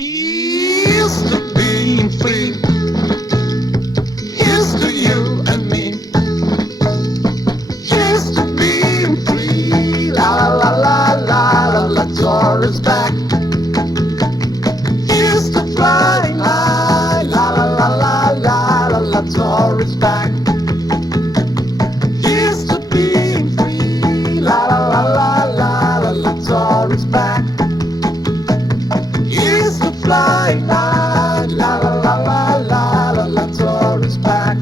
Here's to being free. Here's to you and me. Here's to being free. La la la la la la. Zorro's back. Here's to flying high. La la la la la la la. Zorro's back. Here's to being free. La la la la la la la. Zorro's back. Here's to flying high. La la la la la la la. Zorro's back.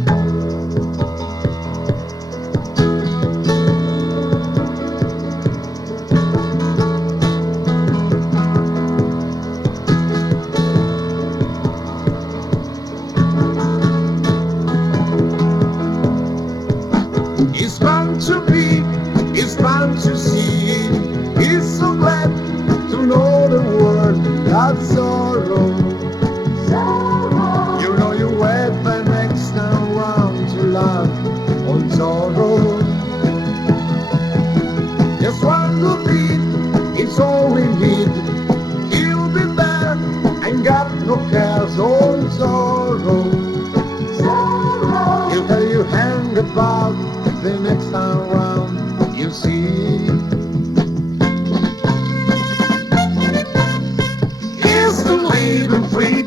It's fun to be, it's fun to see. It's so glad to know the word without sorrow. You know you wait the next time round to laugh on sorrow. Just one good deed, it's all we need. He'll be there, ain't got no cares on sorrow. He'll tell you hang about the next time round, you see. Here's to living free.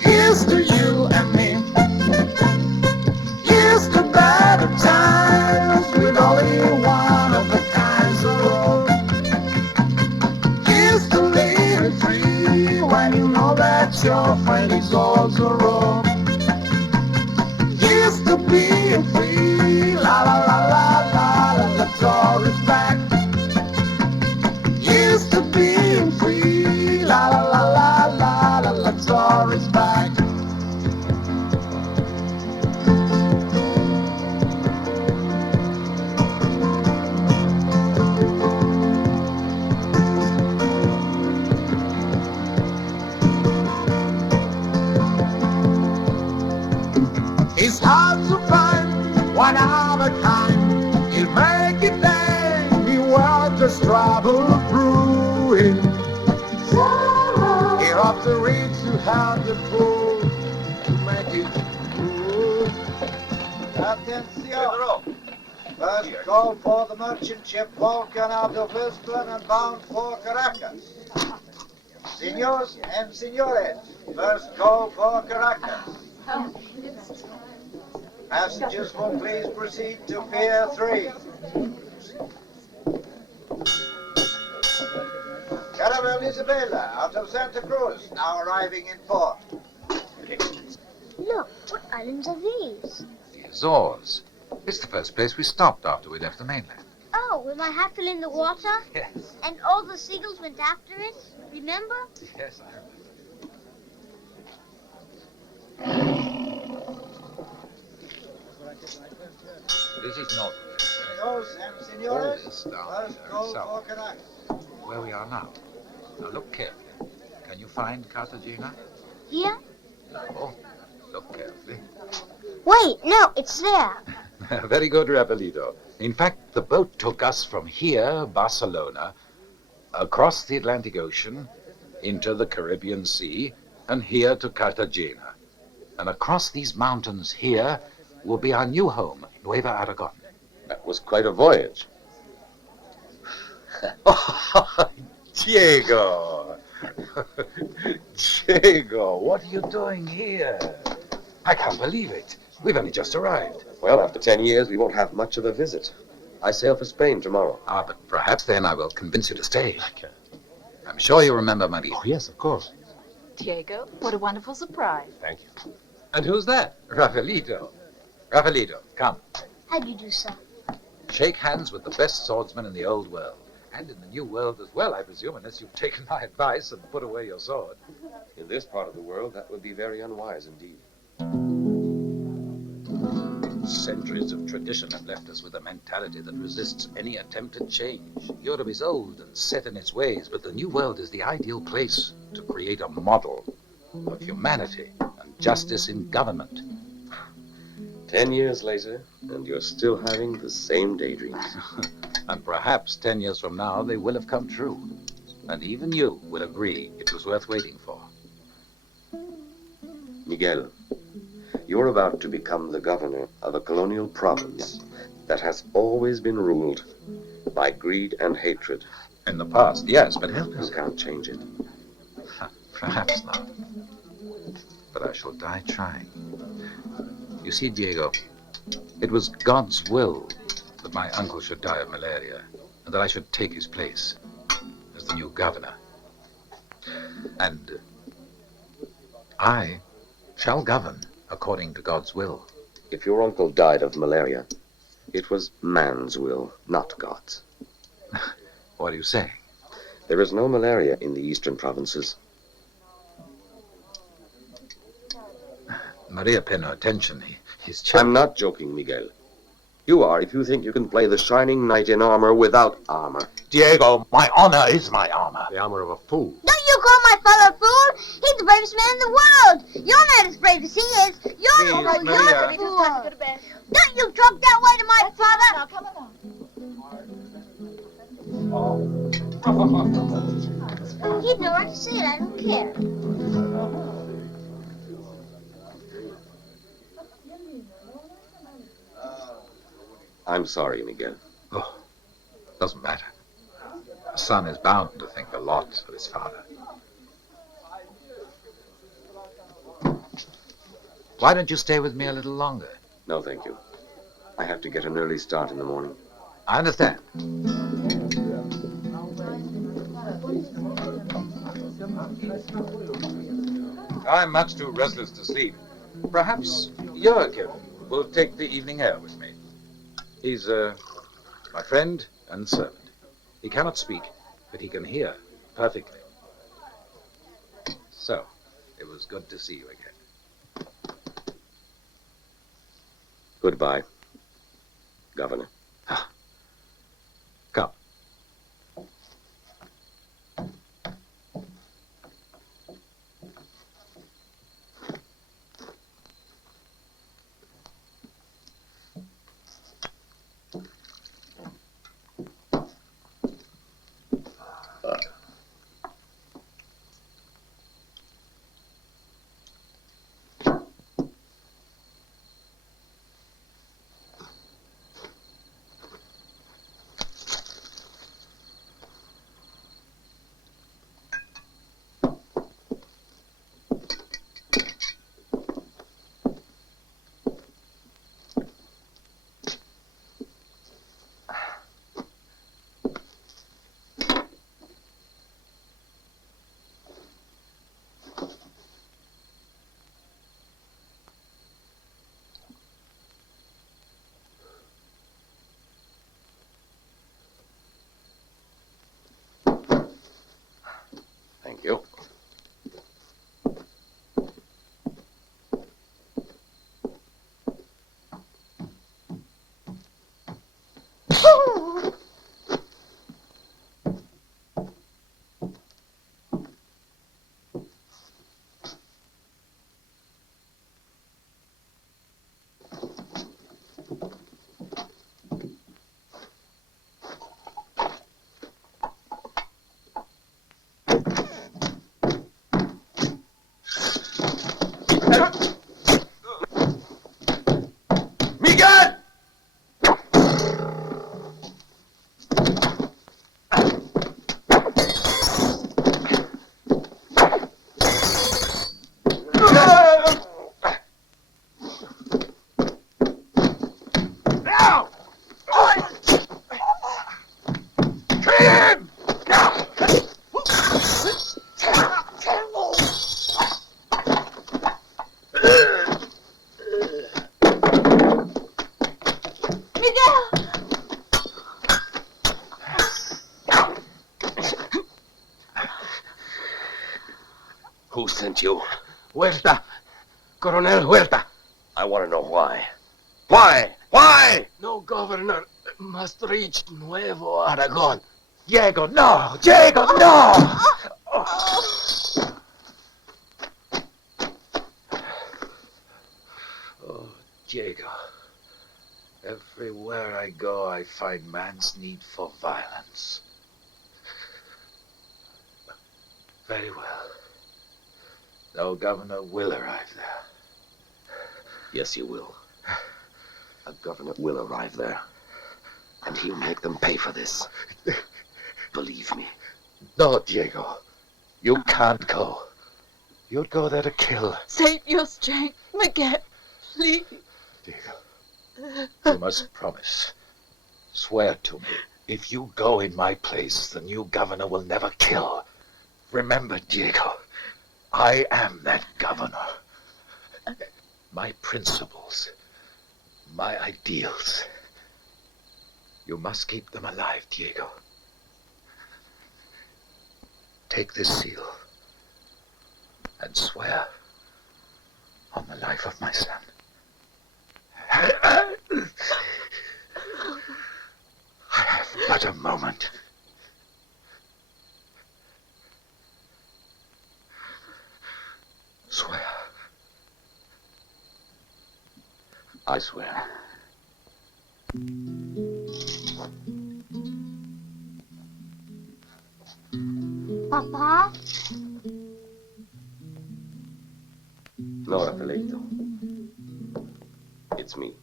Here's to you and me. Here's to better times with only one of a kind sorrow. Here's to living free when you know that your friend is also wrong. Here's to being free. La la la la la la la. Zorro's back. Here's to being free. La la la la la la la. Zorro's back. It's hard to find one of a kind. He'll make it there. He will just travel through it. He ought to reach to have the pull to make it through. Attention! First call for the merchant ship Vulcan out of Lisbon and bound for Caracas. Senors and senores, first call for Caracas. Passengers will please proceed to Pier 3. Caravel Isabella out of Santa Cruz, now arriving in port. Look, what islands are these? The Azores. It's the first place we stopped after we left the mainland. Oh, with my hat fell in the water? Yes. And all the seagulls went after it? Remember? Yes, I remember. This is not Senors and senores, first call for Caracas. where we are now. Now look carefully. Can you find Cartagena? Here? No. Look carefully. Wait, no, it's there. Very good, Rapalito. In fact, the boat took us from here, Barcelona, across the Atlantic Ocean, into the Caribbean Sea, and here to Cartagena. And across these mountains here will be our new home, Nueva Aragón. That was quite a voyage. Oh, Diego! Diego, what are you doing here? I can't believe it. We've only just arrived. Well, after 10 years, we won't have much of a visit. I sail for Spain tomorrow. Ah, but perhaps then I will convince you to stay. I'm sure you remember Maria. Oh, yes, of course. Diego, what a wonderful surprise. Thank you. And who's that? Rafaelito. Rafaelito, come. How do you do, sir? Shake hands with the best swordsman in the old world. And in the new world as well, I presume, unless you've taken my advice and put away your sword. In this part of the world, that would be very unwise indeed. Centuries of tradition have left us with a mentality that resists any attempt at change. Europe is old and set in its ways, but the new world is the ideal place to create a model of humanity and justice in government. 10 years later, and you're still having the same daydreams. And perhaps 10 years from now, they will have come true. And even you will agree it was worth waiting for. Miguel, you're about to become the governor of a colonial province that has always been ruled by greed and hatred. In the past, yes, but help You us. can't change it. Perhaps not. But I shall die trying. You see, Diego, it was God's will that my uncle should die of malaria, and that I should take his place as the new governor. And I shall govern according to God's will. If your uncle died of malaria, it was man's will, not God's. What are you saying? There is no malaria in the eastern provinces. Maria paid no attention. He's I'm not joking, Miguel. You are if you think you can play the shining knight in armor without armor. Diego, my honor is my armor. The armor of a fool. Don't you call my father a fool? He's the bravest man in the world. You're not as brave as he is. You're the fool. Maria. You're the fool. Don't you talk that way to my father. Now, come along. He had no right to say it. I don't care. I'm sorry, Miguel. Oh, doesn't matter. A son is bound to think a lot of his father. Why don't you stay with me a little longer? No, thank you. I have to get an early start in the morning. I understand. I'm much too restless to sleep. Perhaps Joachim will take the evening air with me. He's my friend and servant. He cannot speak, but he can hear perfectly. So, it was good to see you again. Goodbye, Governor. Come. Thank you. Who sent you? Huerta. Coronel Huerta. I want to know why. Why? Why? No governor must reach Nuevo Aragón. Diego, no! Diego, no! Oh, Diego. Everywhere I go, I find man's need for violence. Very well. No governor will arrive there. Yes, he will. A governor will arrive there. And he'll make them pay for this. Believe me. No, Diego. You can't go. You'd go there to kill. Save your strength, Miguel, please. Diego, you must promise. Swear to me. If you go in my place, the new governor will never kill. Remember, Diego, I am that governor. My principles, my ideals. You must keep them alive, Diego. Take this seal and swear on the life of my son. I have but a moment. Swear. I swear. Papa? No, Rafaelito. It's me.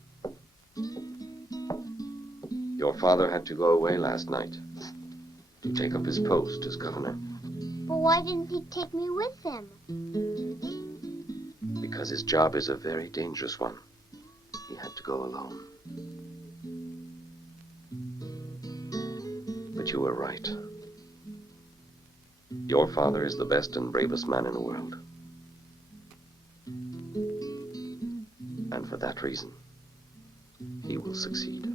Your father had to go away last night to take up his post as governor. But why didn't he take me with him? Because his job is a very dangerous one. He had to go alone. But you were right. Your father is the best and bravest man in the world. And for that reason, he will succeed.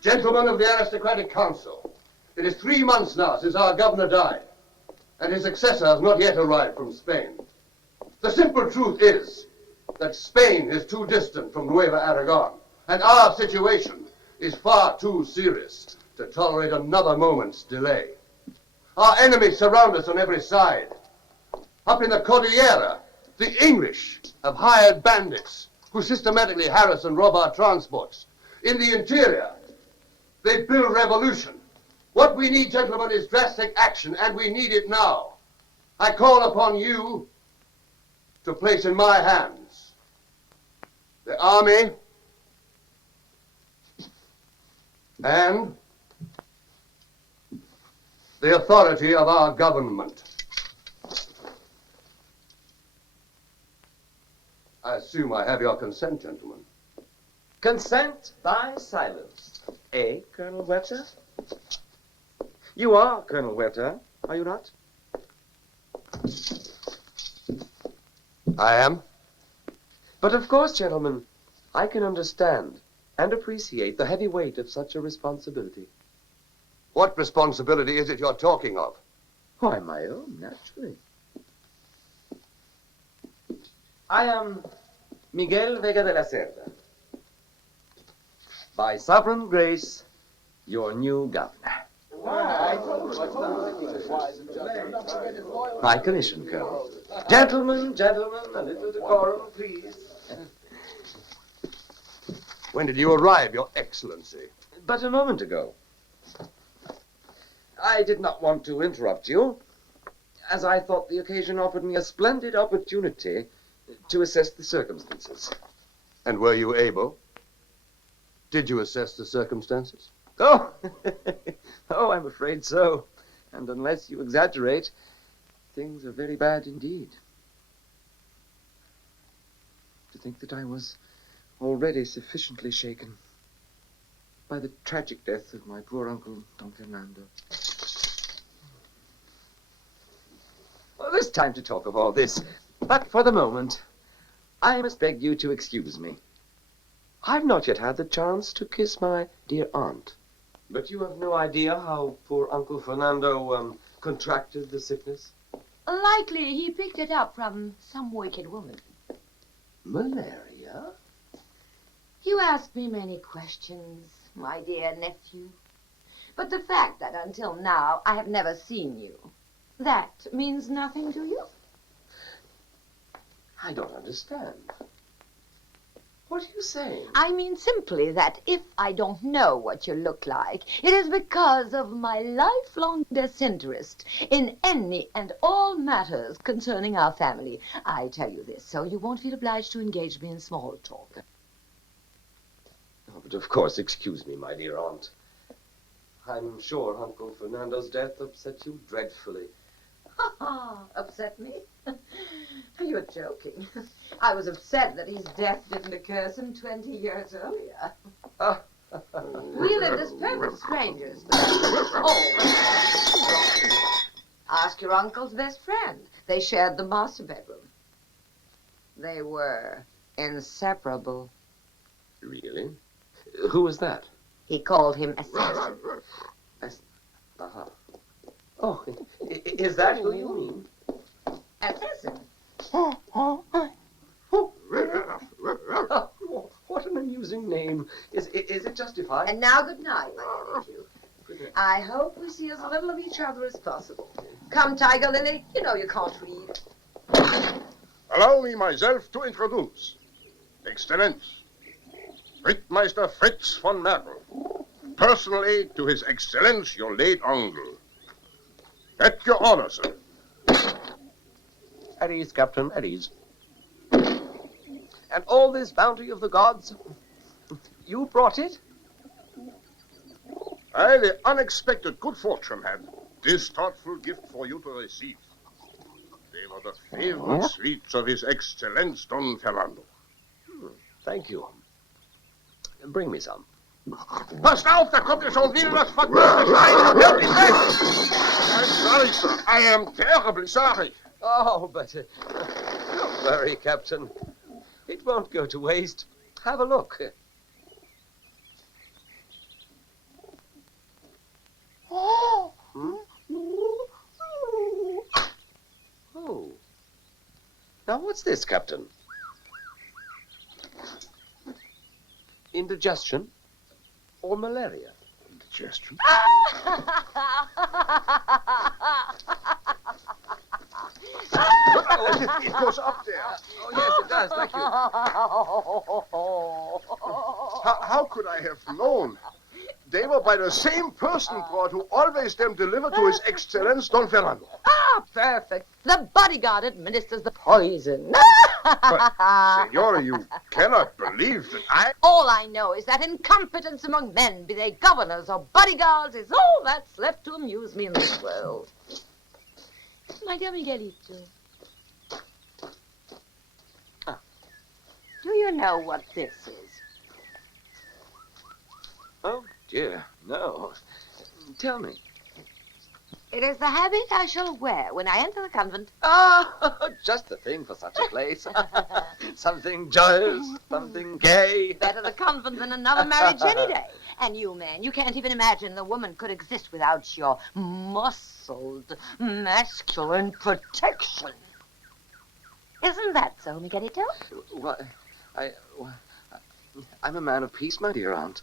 Gentlemen of the Aristocratic Council, it is 3 months now since our governor died, and his successor has not yet arrived from Spain. The simple truth is that Spain is too distant from Nueva Aragón, and our situation is far too serious to tolerate another moment's delay. Our enemies surround us on every side. Up in the Cordillera, the English have hired bandits who systematically harass and rob our transports. In the interior, they build revolution. What we need, gentlemen, is drastic action, and we need it now. I call upon you to place in my hands the army and the authority of our government. I assume I have your consent, gentlemen. Consent by silence. Eh, Colonel Huerta? You are Colonel Huerta, are you not? I am. But of course, gentlemen, I can understand and appreciate the heavy weight of such a responsibility. What responsibility is it you're talking of? Why, my own, naturally. I am Miguel Vega de la Cerda. By sovereign grace, your new governor. My commission, Colonel. Gentlemen, a little decorum, please. When did you arrive, Your Excellency? But a moment ago. I did not want to interrupt you. as I thought the occasion offered me a splendid opportunity to assess the circumstances. And were you able? Did you assess the circumstances? Oh, oh, I'm afraid so. And unless you exaggerate, things are very bad indeed. To think that I was already sufficiently shaken by the tragic death of my poor uncle, Don Fernando. Well, there's time to talk of all this, but for the moment, I must beg you to excuse me. I've not yet had the chance to kiss my dear aunt. But you have no idea how poor Uncle Fernando contracted the sickness? Likely he picked it up from some wicked woman. Malaria? You ask me many questions, my dear nephew. But the fact that until now I have never seen you, that means nothing to you? I don't understand. What are you saying? I mean simply that if I don't know what you look like, it is because of my lifelong disinterest in any and all matters concerning our family. I tell you this, so you won't feel obliged to engage me in small talk. Oh, but of course, excuse me, my dear aunt. I'm sure Uncle Fernando's death upset you dreadfully. Upset me? You're joking. I was upset that his death didn't occur some 20 years earlier. We lived as perfect strangers. Oh. Ask your uncle's best friend. They shared the master bedroom. They were inseparable. Really? Who was that? He called him assassin. Oh, is that who you mean? Assassin. Oh, what an amusing name. Is it justified? And now good night, my nephew. I hope we see as little of each other as possible. Come, Tiger Lily, you know you can't read. Allow me myself to introduce Excellence, Rittmeister Fritz von Merkel, personally to His Excellence your late uncle. At your honor, sir. At ease, Captain, at ease. And all this bounty of the gods, you brought it? The unexpected good fortune had this thoughtful gift for you to receive. They were the favorite sweets of His Excellence Don Fernando. Thank you. Bring me some. Passt auf, da kommt ja schon wieder das verdammte Schwein. Help me back! I'm sorry, sir. I am terribly sorry. Oh, but don't worry, Captain. It won't go to waste. Have a look. Oh. Oh. Now, what's this, Captain? Indigestion or malaria? Indigestion? It goes up there. Oh, yes, it does. Thank you. How could I have known? They were by the same person brought who always them delivered to His Excellence Don Fernando. Ah, perfect. The bodyguard administers the poison. But, Senora, you cannot believe that I... All I know is that incompetence among men, be they governors or bodyguards, is all that's left to amuse me in this world. My dear Miguelito, do you know what this is? Oh, dear, no. Tell me. It is the habit I shall wear when I enter the convent. Ah, just the thing for such a place. Something joyous, something gay. Better the convent than another marriage any day. And you, man, you can't even imagine the woman could exist without your muscled, masculine protection. Isn't that so, Miguelito? Why, I'm a man of peace, my dear aunt.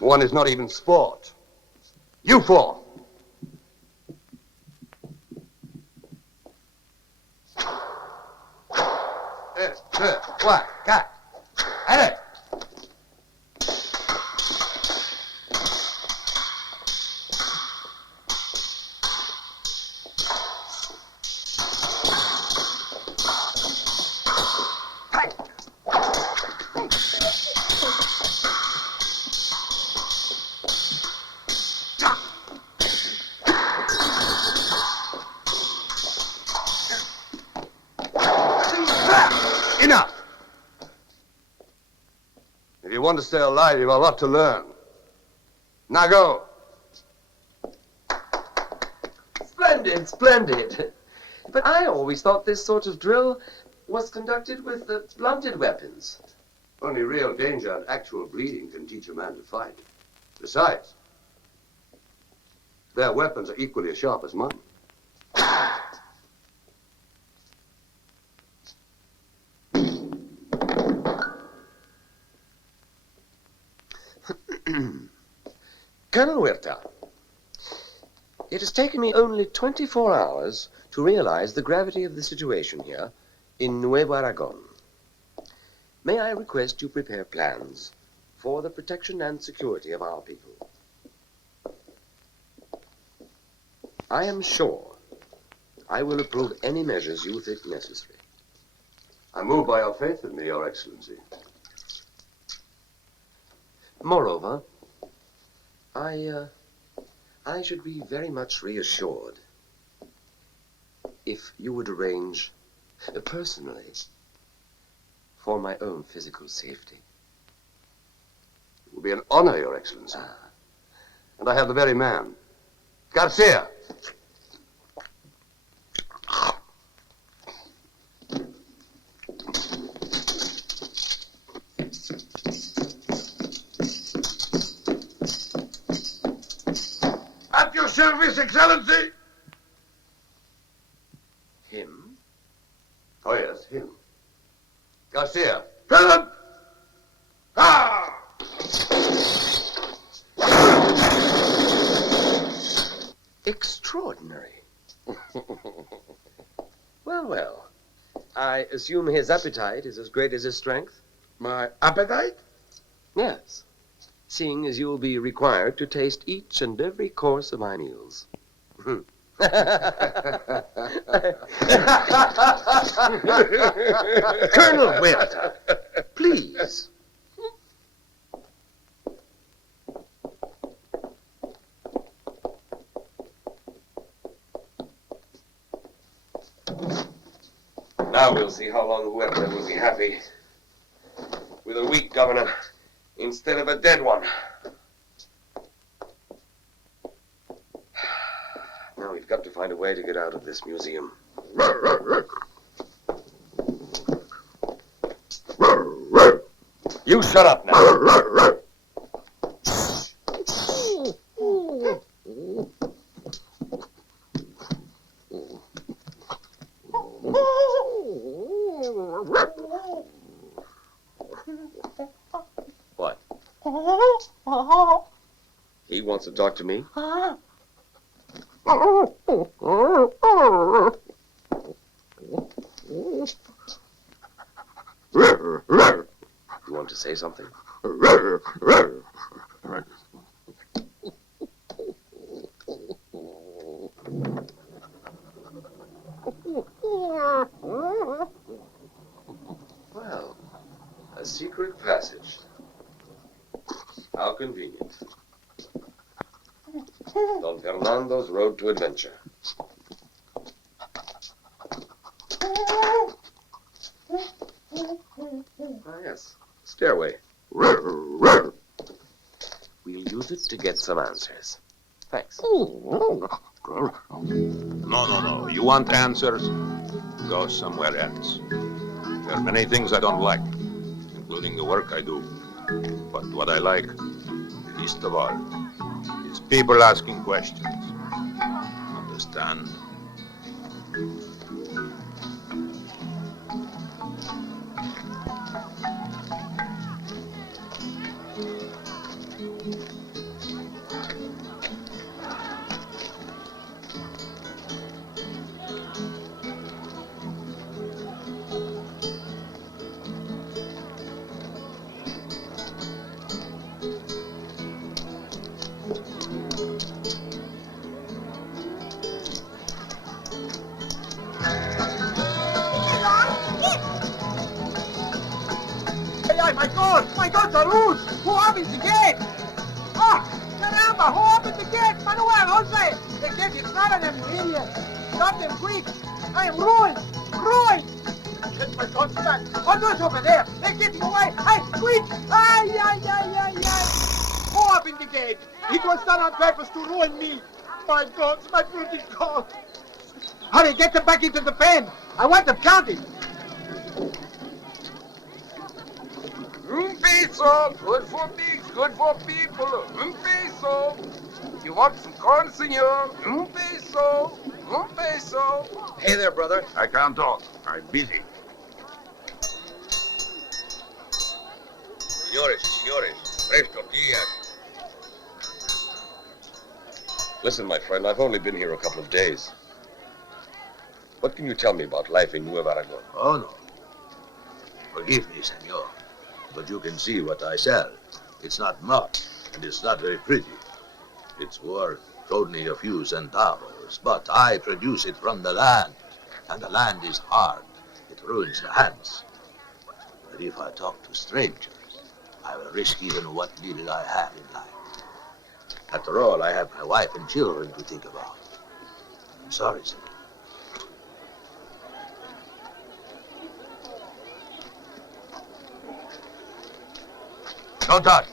One is not even sport. You four. One, cut. Allez. Enough! If you want to stay alive, you've a lot to learn. Now go. Splendid, splendid. But I always thought this sort of drill was conducted with blunted weapons. Only real danger and actual bleeding can teach a man to fight. Besides, their weapons are equally as sharp as mine. Colonel Huerta, it has taken me only 24 hours to realize the gravity of the situation here in Nueva Aragón. May I request you prepare plans for the protection and security of our people? I am sure I will approve any measures you think necessary. I'm moved by your faith in me, Your Excellency. Moreover, I should be very much reassured if you would arrange personally for my own physical safety. It will be an honor, Your Excellency. And I have the very man. Garcia! At your service, Excellency! Him? Oh, yes, him. Garcia. Present! Ah! Extraordinary. Well, well. I assume his appetite is as great as his strength? My appetite? Yes. Seeing as you will be required to taste each and every course of my meals. Colonel Huerta, please. Now we'll see how long Huerta will be happy with a weak governor instead of a dead one. Now we've got to find a way to get out of this museum. You shut up now. What? He wants to talk to me? You want to say something? Well, a secret passage. How convenient. Don Fernando's road to adventure. Ah, yes. Stairway. We'll use it to get some answers. Thanks. No. You want answers? Go somewhere else. There are many things I don't like, including the work I do. But what I like, least of all, is people asking questions. Understand? My goats are loose! Who opens the gate? Oh, caramba! Who opens the gate? Manuel, Jose! The gate is not of them, you idiot! Stop them quick! I am ruined! Ruined! Get my goats back! Oh, those over there! They're getting away! Hey, quick! Ay, ay, ay, ay, ay! Who opened the gate? It was done on purpose to ruin me! My goats, my pretty goats! Hurry, get them back into the pen! I want them counted! Peso, good for pigs, good for people. Peso. You want some corn, senor? Peso. Peso. Hey there, brother. I can't talk. I'm busy. Señores, fresh tortillas. Listen, my friend, I've only been here a couple of days. What can you tell me about life in Nueva Aragón? Oh, no. Forgive me, senor, but you can see what I sell. It's not much, and it's not very pretty. It's worth only a few centavos, but I produce it from the land, and the land is hard. It ruins the hands. But if I talk to strangers, I will risk even what little I have in life. After all, I have my wife and children to think about. I'm sorry, senor. Don't touch.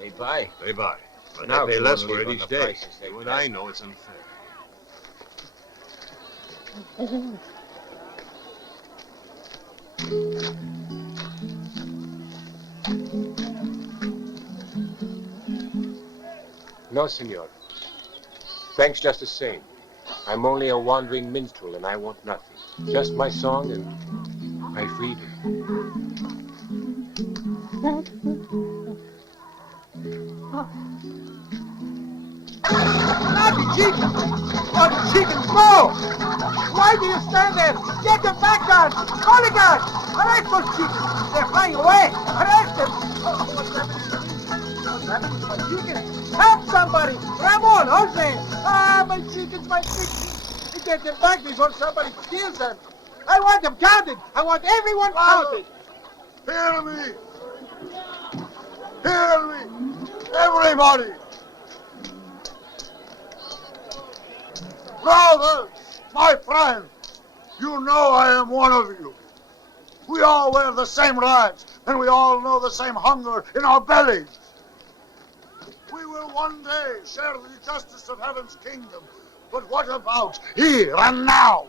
They buy. They buy. But Now they pay if you less wanna for it live each on the day. prices they You and pay. I know it's unfair. No, senor. Thanks just the same. I'm only a wandering minstrel and I want nothing. Just my song and my freedom. Not the chicken! Oh, the chickens, go! Why do you stand there? Get them back, guards! Holy guards! Arrest those chickens! They're flying away! Arrest them! Oh, what's happening? What's happening to my chickens? Help somebody! Ramon, Jose! Ah, my chickens, my chickens! Get them back before somebody steals them! I want them counted! I want everyone counted! Hear me! Hear me! Everybody! Brothers, my friends, you know I am one of you. We all wear the same rags, and we all know the same hunger in our bellies. We will one day share the justice of heaven's kingdom, but what about here and now?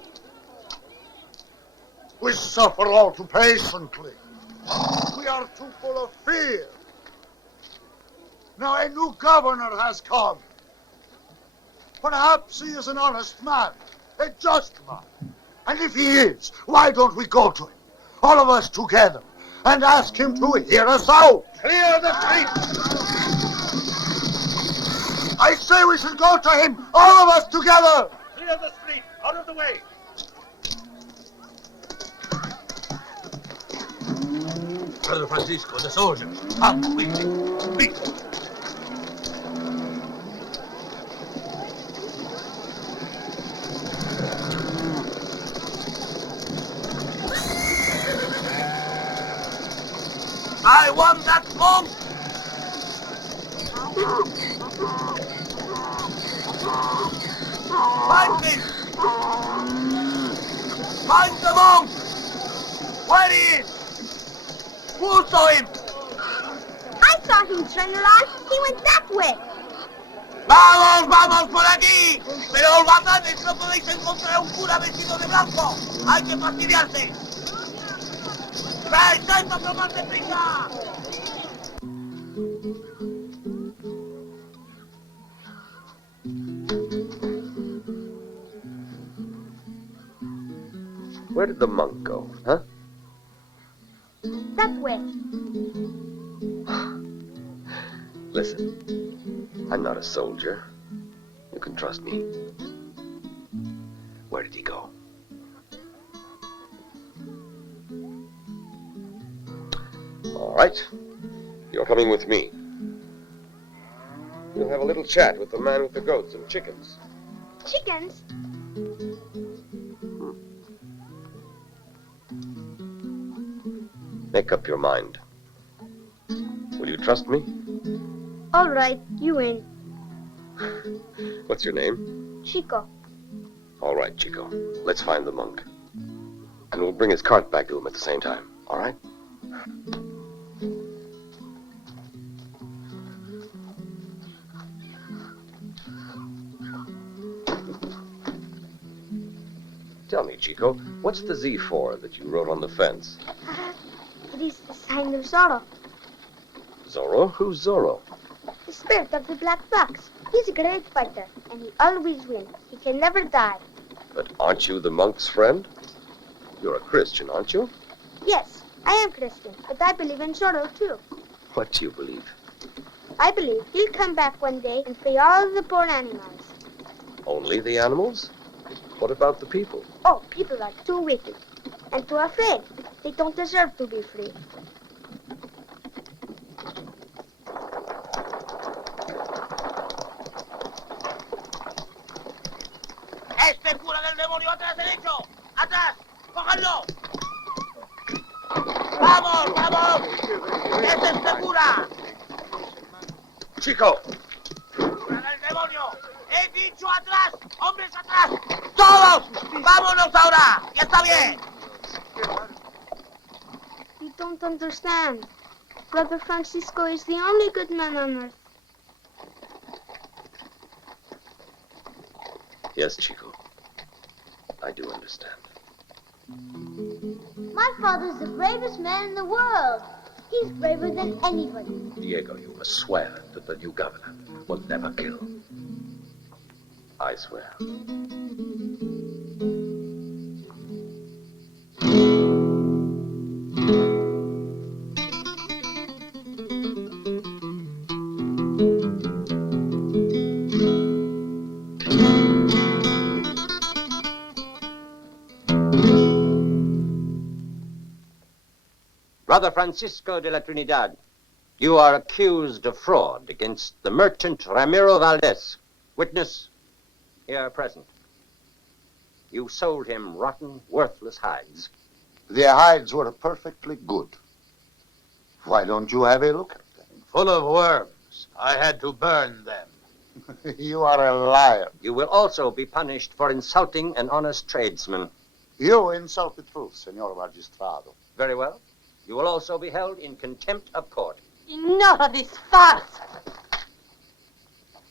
We suffer all too patiently. We are too full of fear. Now a new governor has come. Perhaps he is an honest man, a just man. And if he is, why don't we go to him, all of us together, and ask him to hear us out? Clear the streets! I say we should go to him, all of us together! Clear the street! Out of the way! Brother Francisco, the soldiers. Come, quickly, quickly. I want that monk! Find him! Find the monk! Where he is? Who saw him? I saw him, General. He went that way. ¡Vamos, vamos por aquí! ¡Pero batanes, no podéis encontrar a un cura vestido de blanco! ¡Hay que fastidiarse! ¡Trae, pero más deprisa! Where did the monk go, huh? That way. Listen, I'm not a soldier. You can trust me. Where did he go? All right. You're coming with me. We'll have a little chat with the man with the goats and chickens. Chickens? Make up your mind. Will you trust me? All right, you win. What's your name? Chico. All right, Chico. Let's find the monk. And we'll bring his cart back to him at the same time, all right? Tell me, Chico, what's the Z for that you wrote on the fence? It is the sign of Zorro, Zorro? Who's Zorro? the spirit of the black fox. He's a great fighter, and he always wins. He can never die. But aren't you the monk's friend? You're a Christian, aren't you? Yes, I am Christian, but I believe in Zorro too. What do you believe? I believe he'll come back one day and free all the poor animals. Only the animals? What about the people? Oh, people are too wicked and too afraid. They don't deserve to be free. ¡Este cura del demonio atrás derecho! ¡Atrás! ¡Cójanlo! ¡Vamos, vamos! ¡Es este cura! Chico! ¡Cura del demonio! ¡He dicho atrás! ¡Hombres atrás! ¡Todos! ¡Vámonos ahora! ¡Ya está bien! You don't understand. Brother Francisco is the only good man on earth. Yes, Chico. I do understand. My father's the bravest man in the world. He's braver than anybody. Diego, you must swear that the new governor will never kill. I swear. Brother Francisco de la Trinidad, you are accused of fraud against the merchant Ramiro Valdez. Witness, here present. You sold him rotten, worthless hides. The hides were perfectly good. Why don't you have a look at them? Full of worms. I had to burn them. You are a liar. You will also be punished for insulting an honest tradesman. You insult the truth, Senor Magistrado. Very well. You will also be held in contempt of court. Enough of this farce!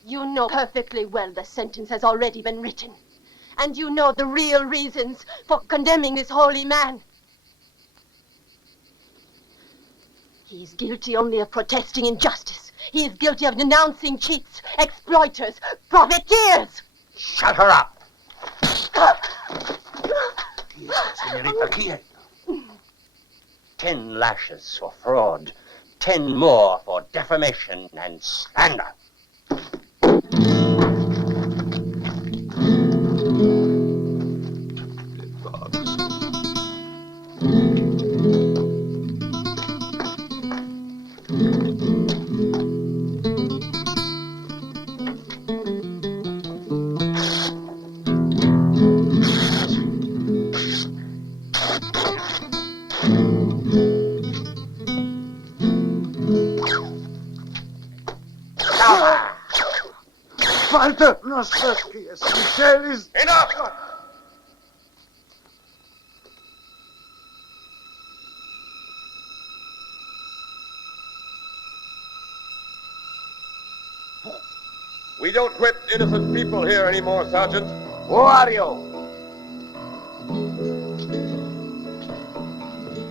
You know perfectly well the sentence has already been written. And you know the real reasons for condemning this holy man. He is guilty only of protesting injustice. He is guilty of denouncing cheats, exploiters, profiteers. Shut her up! Senorita, quieta. 10 lashes for fraud, 10 more for defamation and slander. Walter, no cerques. Michel is... Enough! We don't whip innocent people here anymore, Sergeant. Who are you?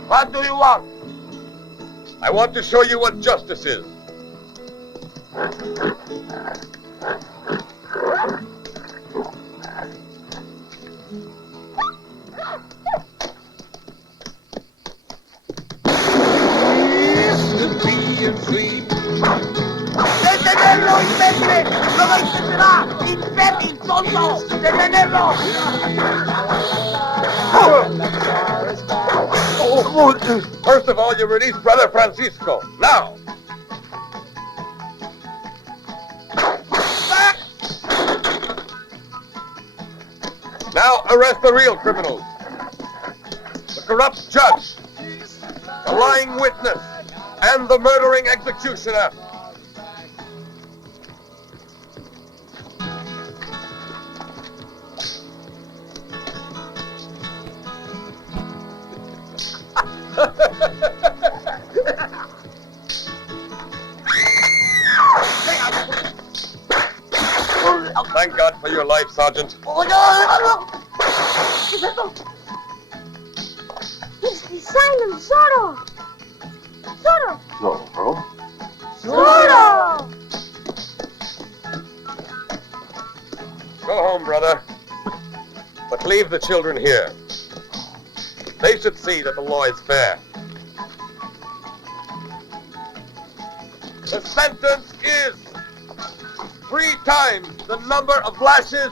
What do you want? I want to show you what justice is. ¡Detenerlo, imbécil! ¡No lo intentará! ¡Imbécil, tonto! ¡Detenerlo! First of all, you release Brother Francisco. Now! Now arrest the real criminals. The corrupt judge. the lying witness, and the murdering executioner. Thank God for your life, Sergeant. It's the silent Zorro! Zorro! Zorro? Zorro! Go home, brother. But leave the children here. They should see that the law is fair. The sentence is 3 times the number of lashes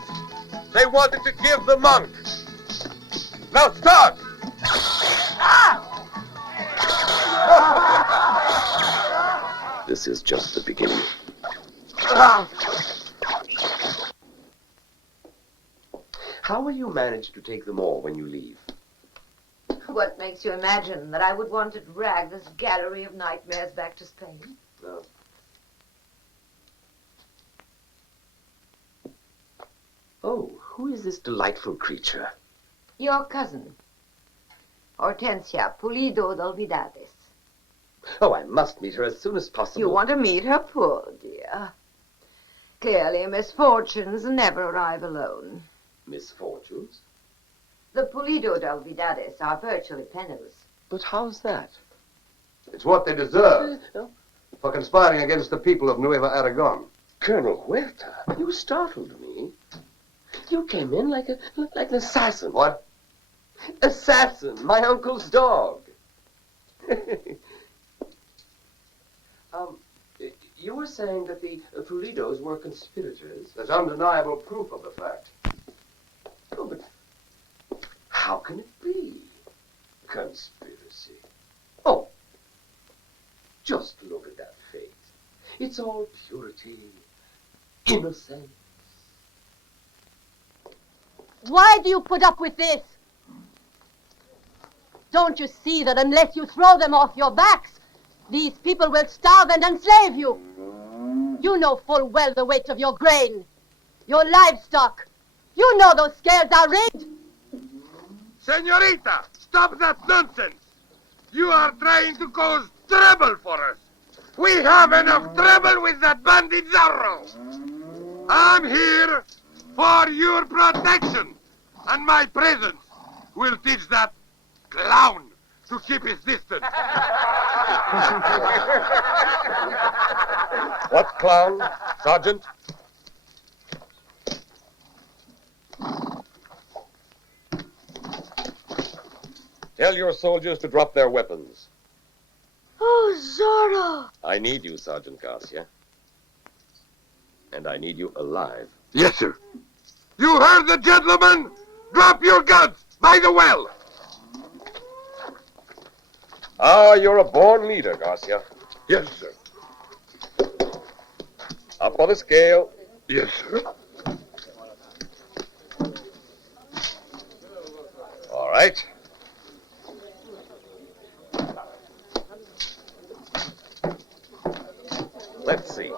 they wanted to give the monk. Now start! This is just the beginning. How will you manage to take them all when you leave? What makes you imagine that I would want to drag this gallery of nightmares back to Spain? No. Oh, who is this delightful creature? Your cousin, Hortensia Pulido d'Olvidades. Oh, I must meet her as soon as possible. You want to meet her? Poor dear. Clearly, misfortunes never arrive alone. Misfortunes? The Pulido d'Olvidades are virtually penniless. But how's that? It's what they deserve for conspiring against the people of Nueva Aragón. Colonel Huerta, you startled me. You came in like an assassin. What? Assassin, my uncle's dog. You were saying that the Pulidos were conspirators. There's undeniable proof of the fact. Oh, but how can it be? Conspiracy. Oh, just look at that face. It's all purity, innocence. Why do you put up with this? Don't you see that unless you throw them off your backs, these people will starve and enslave you? You know full well the weight of your grain, your livestock. You know those scales are rigged. Senorita, stop that nonsense. You are trying to cause trouble for us. We have enough trouble with that bandit Zorro. I'm here for your protection, and my presence will teach that clown to keep his distance. What clown, Sergeant? Tell your soldiers to drop their weapons. Oh, Zorro! I need you, Sergeant Garcia. And I need you alive. Yes, sir. You heard the gentleman? Drop your guns by the well. Ah, you're a born leader, Garcia. Yes, sir. Up on the scale. Yes, sir. All right. Let's see.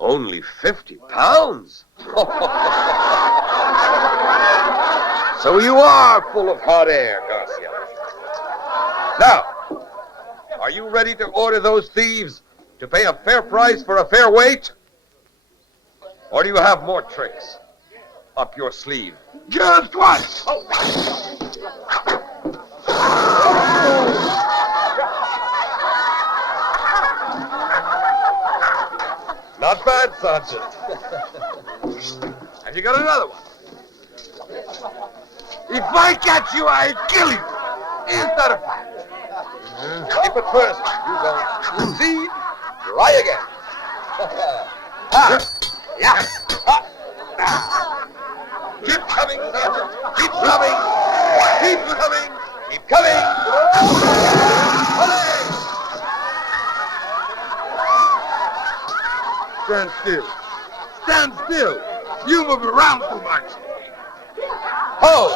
Only 50 pounds? So you are full of hot air, Garcia. Now, are you ready to order those thieves to pay a fair price for a fair weight? Or do you have more tricks up your sleeve? Just one. Not bad, Sergeant. Have you got another one? If I catch you, I'll kill you. Is that a fact? Keep it first. You don't. See? Try again. Yeah. Keep coming, Sergeant. Keep coming. Keep coming. Keep coming. Stand still. Stand still. You move around too much. Oh!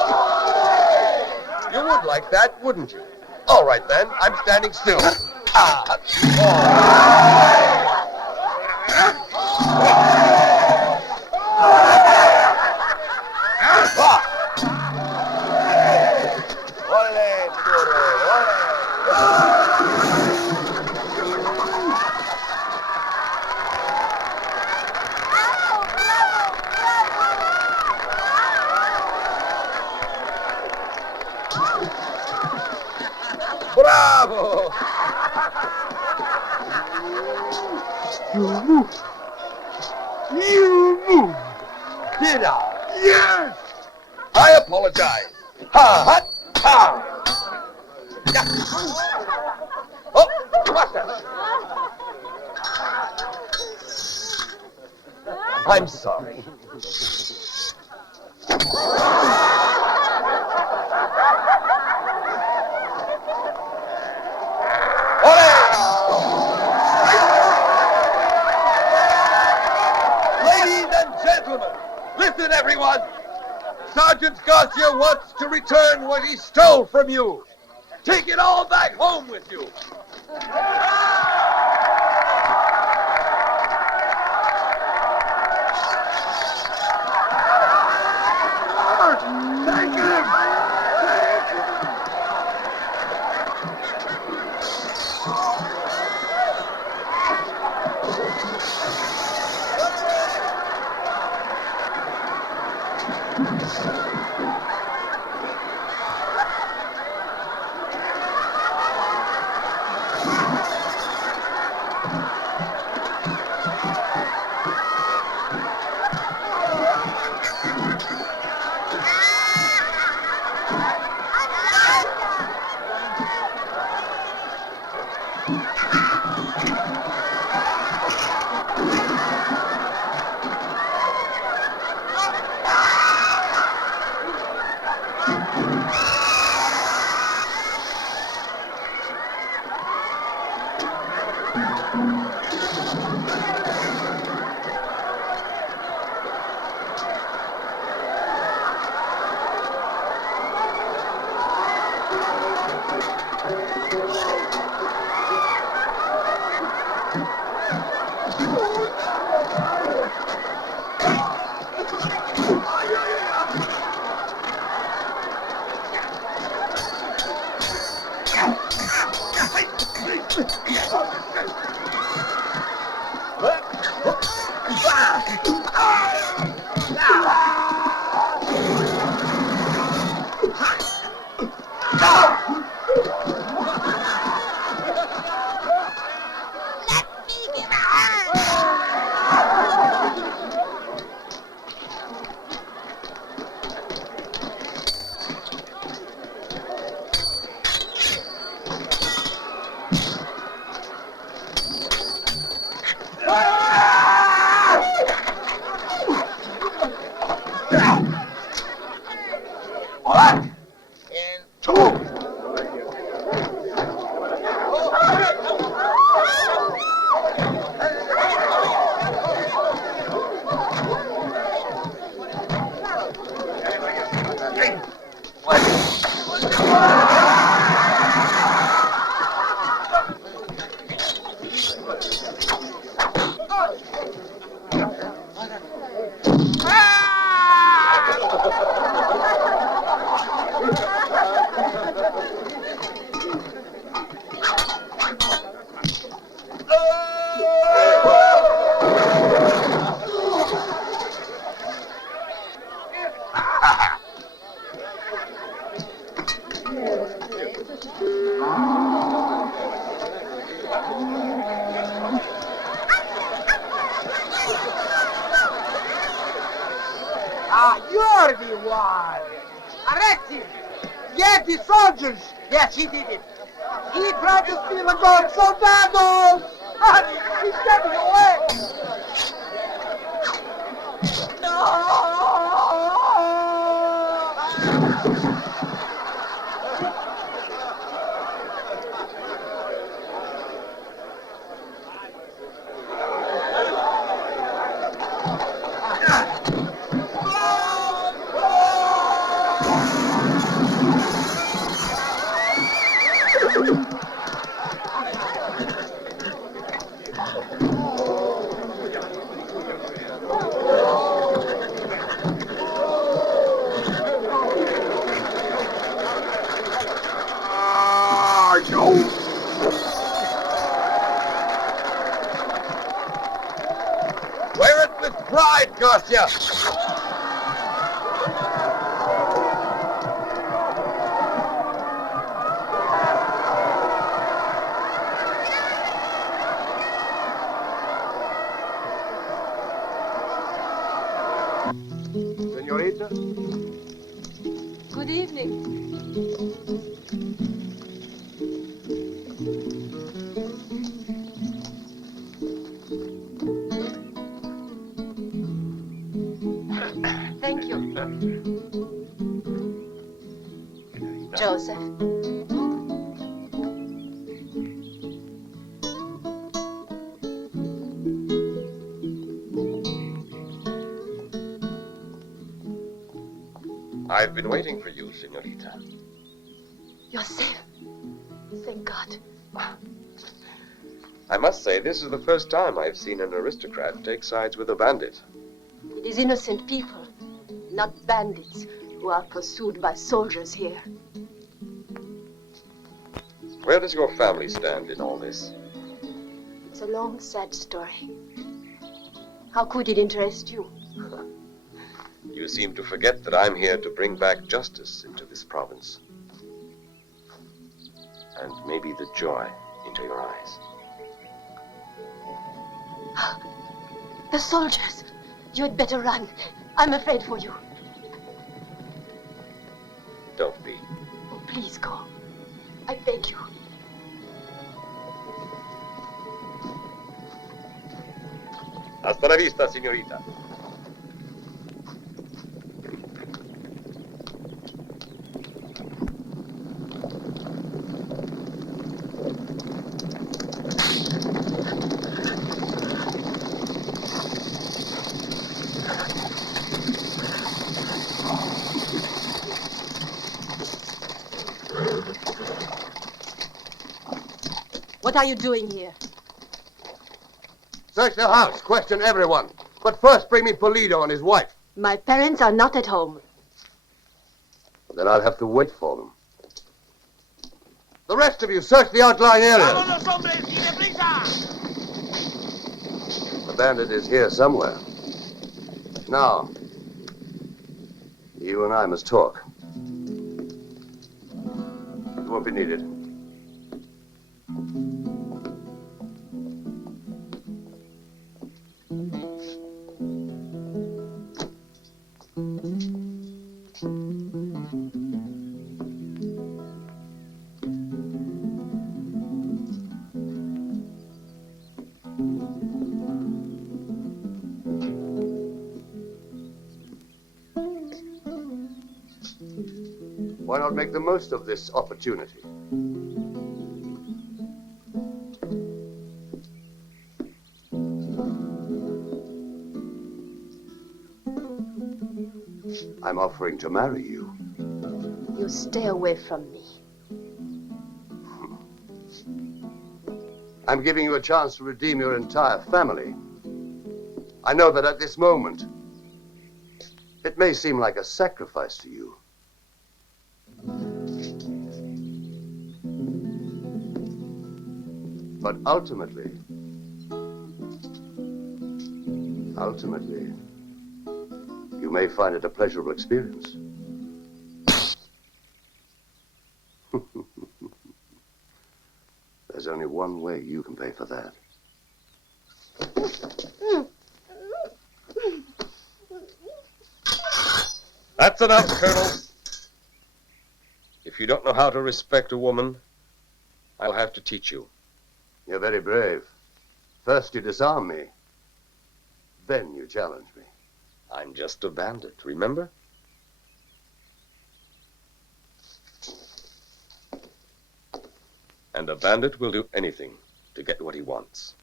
You would like that, wouldn't you? All right, then. I'm standing still. Bravo! You moved. Did I? Yes! I apologize. Ha, ha, ha! Yeah. Oh, mustache. I'm sorry. Ladies and gentlemen, listen everyone. Sergeant Garcia wants to return what he stole from you. Take it all back home with you. Take him! You're the one. Arrest him. Get the soldiers. Yes, he did it. He tried to steal the gold soldados. He's getting away. pride, curse you! Senorita? Good evening. Thank you. Joseph. I've been waiting for you, Senorita. You're safe. Thank God. I must say, this is the first time I've seen an aristocrat take sides with a bandit. It is innocent people, not bandits, who are pursued by soldiers here. Where does your family stand in all this? It's a long, sad story. How could it interest you? You seem to forget that I'm here to bring back justice into this province. And maybe the joy into your eyes. The soldiers! You had better run. I'm afraid for you. Don't be. Oh, please go. I beg you. Hasta la vista, señorita. What are you doing here? Search the house, question everyone. But first bring me Pulido and his wife. My parents are not at home. Then I'll have to wait for them. The rest of you, search the outlying areas. ¡Vámonos, hombres! ¡Y deprisa! The bandit is here somewhere. Now, you and I must talk. You won't be needed. Why not make the most of this opportunity? I'm offering to marry you. You stay away from me. I'm giving you a chance to redeem your entire family. I know that at this moment, it may seem like a sacrifice to you. But ultimately, you may find it a pleasurable experience. There's only one way you can pay for that. That's enough, Colonel. If you don't know how to respect a woman, I'll have to teach you. You're very brave. First you disarm me, then you challenge me. I'm just a bandit, remember? And a bandit will do anything to get what he wants.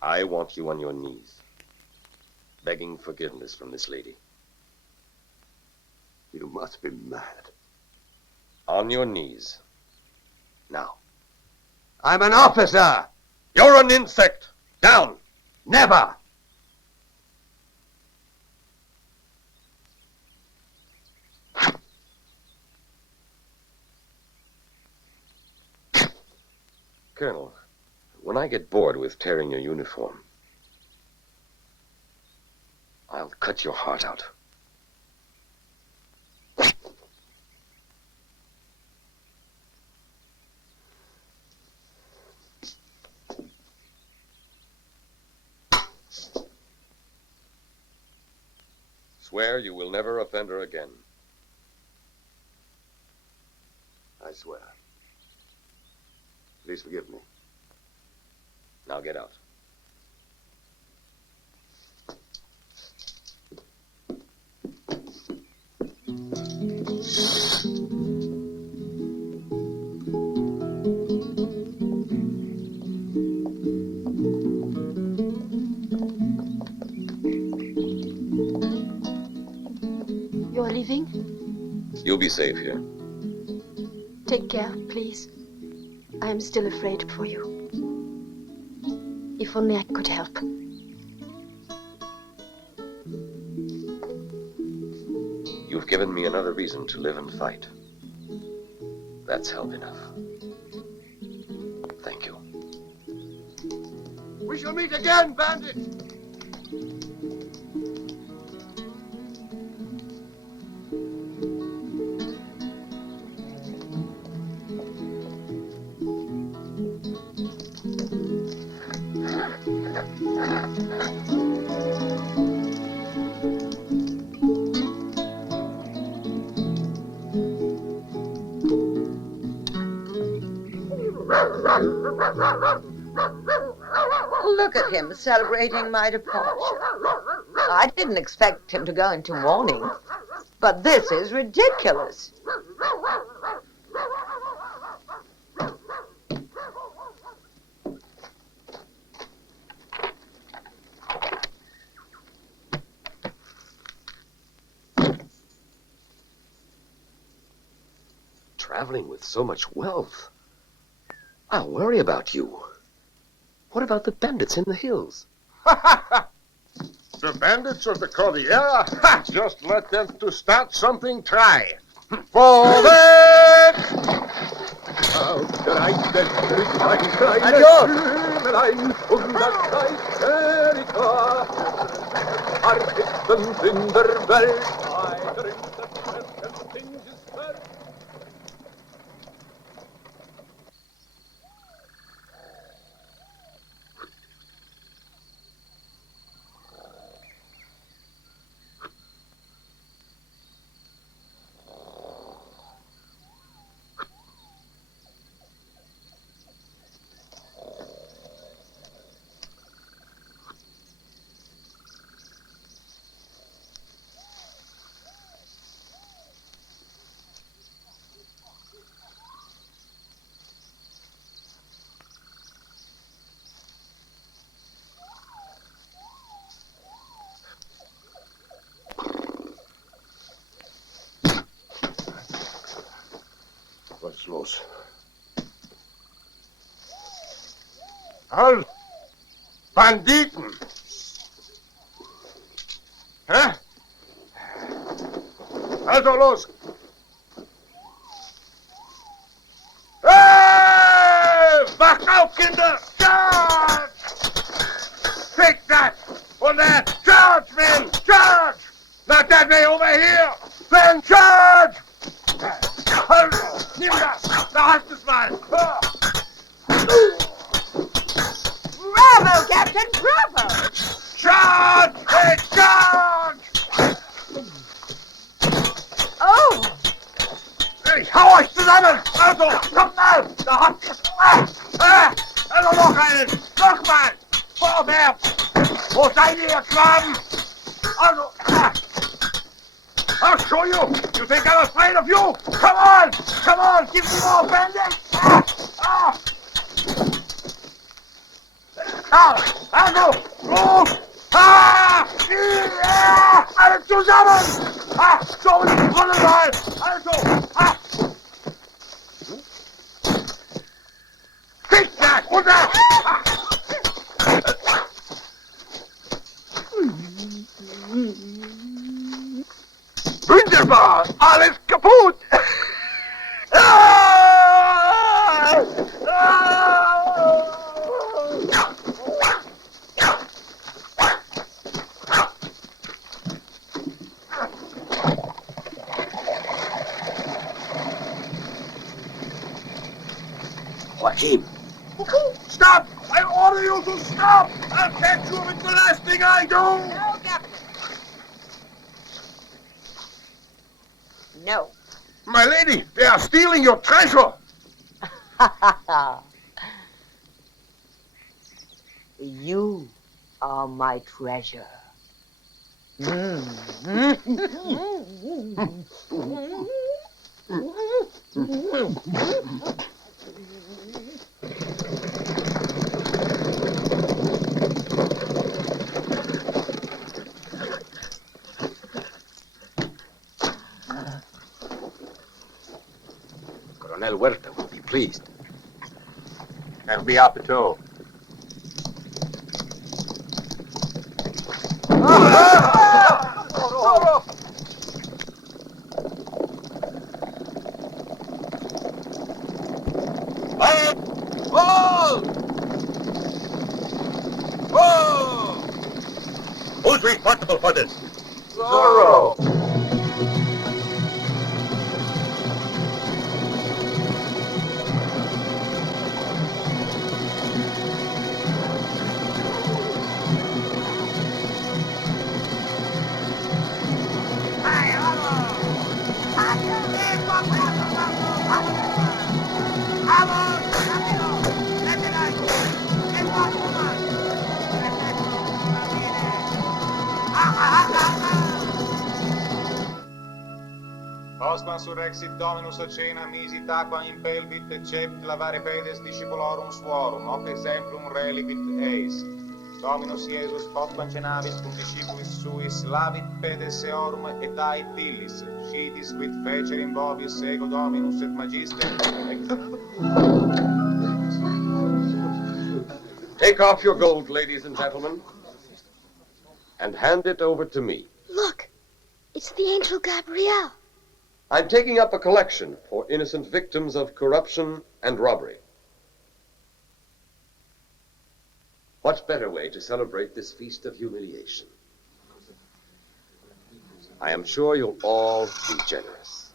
I want you on your knees, begging forgiveness from this lady. You must be mad. On your knees. Now. I'm an officer! You're an insect! Down! Never! Colonel, when I get bored with tearing your uniform, I'll cut your heart out. Swear you will never offend her again. I swear. Please forgive me. Now get out. You're leaving? You'll be safe here. Take care, please. I am still afraid for you. If only I could help. You've given me another reason to live and fight. That's help enough. Thank you. We shall meet again, bandit! Look at him celebrating my departure. I didn't expect him to go into mourning, but this is ridiculous. Traveling with so much wealth. I'll worry about you. What about the bandits in the hills? The bandits of the Cordillera? Ha! Just let them to start something try. Forward! Was los? Halt! Banditen! Hä? Also los! Hey! Wacht auf, Kinder! Charge! Take that! On that! Charge, men! Charge! Not that way, over here! Then charge! Halt! Nimm das! Da hast du's mal! Bravo, Captain, bravo! Charge! Hey, charge! Oh! Ich hau euch zusammen! Also, kommt mal! Da habt ihr's! Also noch einen! Noch mal! Vorwärts! Wo seid ihr, Knaben? Also, I'll show you! You think I'm afraid of you? Come on! Come on! Give me more, bandit! Also! Los! Alle zusammen! So, die Rolle mal! Also! Fick das! Runter! Wunderbar! Alles kaputt! Catch him. Stop! I order you to stop! I'll catch you if it's the last thing I do! No, Captain. No. My lady, they are stealing your treasure! You are my treasure. Coronel Huerta will be pleased. That'll be out the toe. Zorro! Whoa! Whoa! Who's responsible for this? Zorro! Postquam surrexit Dominus Acena, misit aquam in pelvit, except lavare pedes discipulorum suorum, hoc exemplum reliquit eis. Dominus Iesus, postquam cenavit cum discipulis suis, lavit pedes eorum et ait illis, scitis quid fecer in vobis ego Dominus et Magister. Take off your gold, ladies and gentlemen, and hand it over to me. Look, it's the angel Gabriel. I'm taking up a collection for innocent victims of corruption and robbery. What better way to celebrate this feast of humiliation? I am sure you'll all be generous.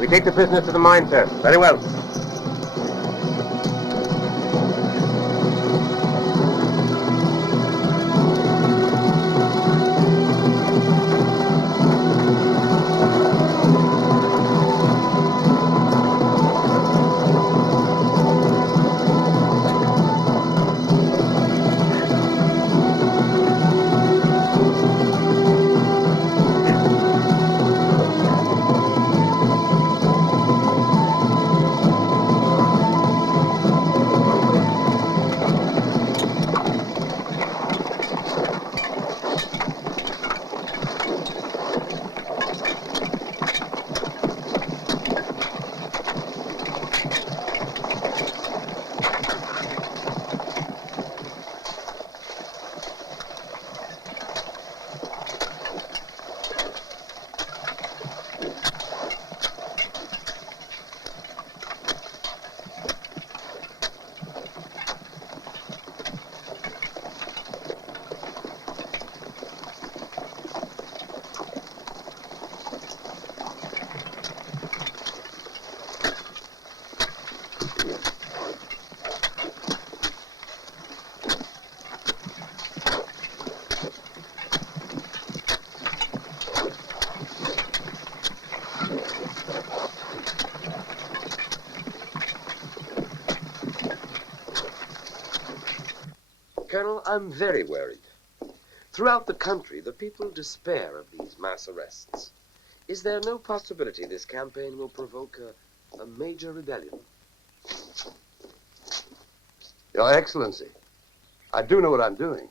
We take the prisoners to the mine, sir. Very well. I'm very worried. Throughout the country, the people despair of these mass arrests. Is there no possibility this campaign will provoke a major rebellion? Your Excellency, I do know what I'm doing.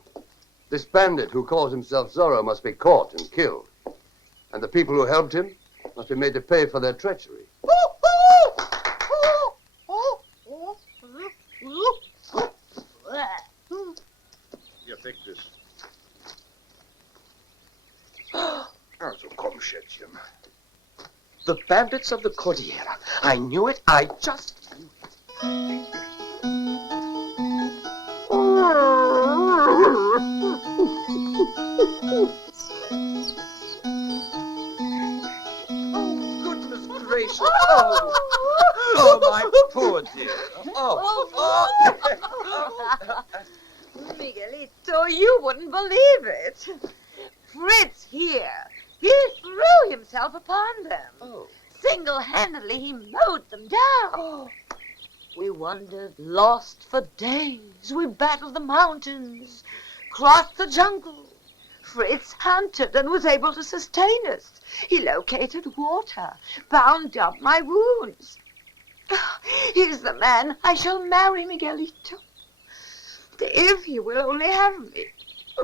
This bandit who calls himself Zorro must be caught and killed. And the people who helped him must be made to pay for their treachery. You think this? Also, komm, Schätzchen. The bandits of the Cordillera. I knew it. I just knew it. Oh, goodness gracious. Oh, my poor dear. Miguelito, you wouldn't believe it. Fritz here. He threw himself upon them. Oh. Single-handedly, he mowed them down. We wandered lost for days. We battled the mountains, crossed the jungle. Fritz hunted and was able to sustain us. He located water, bound up my wounds. He's the man I shall marry, Miguelito. If he will only have me.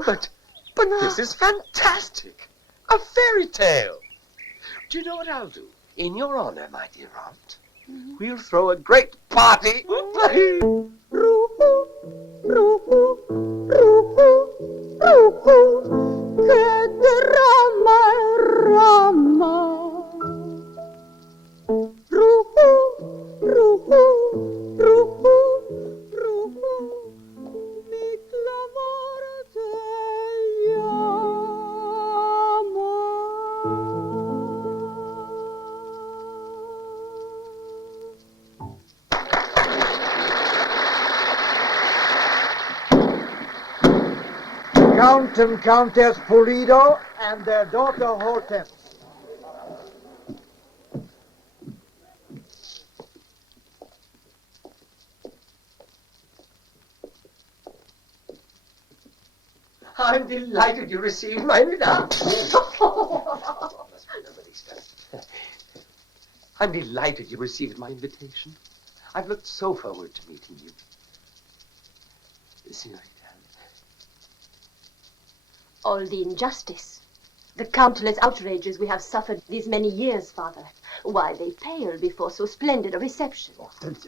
But this is fantastic. A fairy tale. Do you know what I'll do? In your honor, my dear aunt, we'll throw a great party. Count and Countess Pulido and their daughter Hortense. I'm delighted you received my invitation. I'm delighted you received my invitation. I've looked so forward to meeting you. Senorita. All the injustice, the countless outrages we have suffered these many years, Father. Why, they pale before so splendid a reception.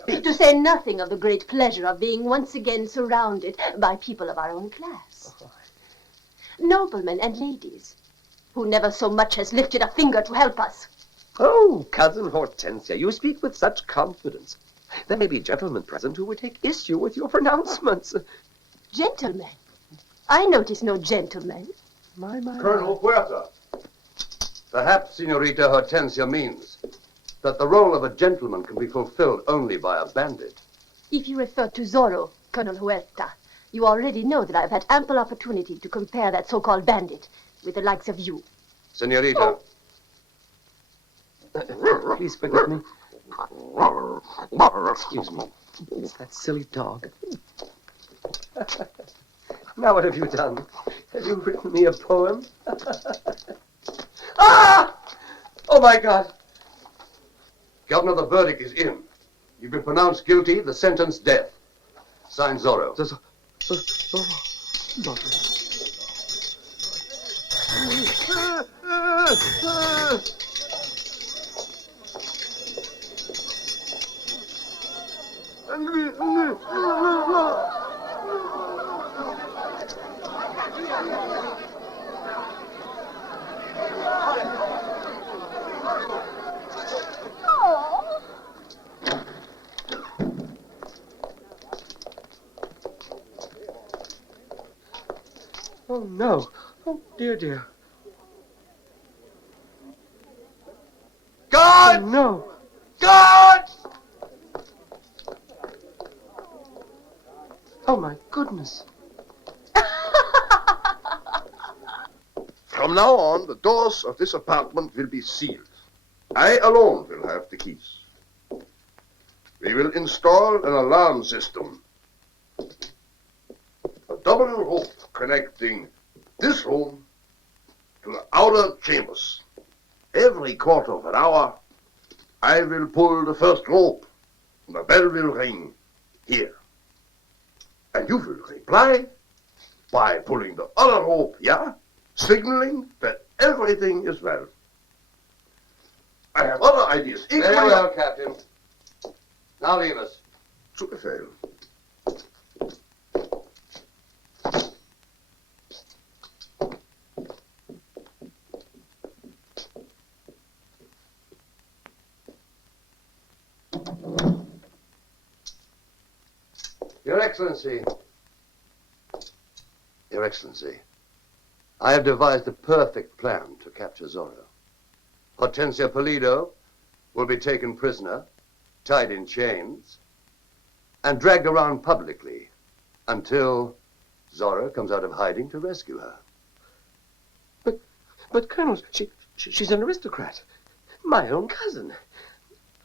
To say nothing of the great pleasure of being once again surrounded by people of our own class. Noblemen and ladies, who never so much as lifted a finger to help us. Oh, Cousin Hortensia, you speak with such confidence. There may be gentlemen present who would take issue with your pronouncements. Gentlemen? I notice no gentlemen. My. Colonel Huerta. Perhaps Senorita Hortensia means that the role of a gentleman can be fulfilled only by a bandit. If you refer to Zorro, Colonel Huerta, you already know that I've had ample opportunity to compare that so-called bandit with the likes of you. Senorita. Please forgive me. Excuse me. It's that silly dog. Now what have you done? Have you written me a poem? Ah! Oh, my God. Governor, the verdict is in. You've been pronounced guilty, the sentence death. Signed, Zorro. Oh, no. Oh, dear. God! Oh, no. God! Oh, my goodness. From now on, the doors of this apartment will be sealed. I alone will have the keys. We will install an alarm system. A double rope connecting this room to the outer chambers. Every quarter of an hour, I will pull the first rope, and the bell will ring here. And you will reply by pulling the other rope, yeah? Signaling that everything is well. I have other ideas. Very well, Captain. Now leave us. Zu Befehl. Your Excellency. Your Excellency, I have devised a perfect plan to capture Zorro. Hortensia Pulido will be taken prisoner, tied in chains, and dragged around publicly until Zorro comes out of hiding to rescue her. But Colonel, she's an aristocrat. My own cousin.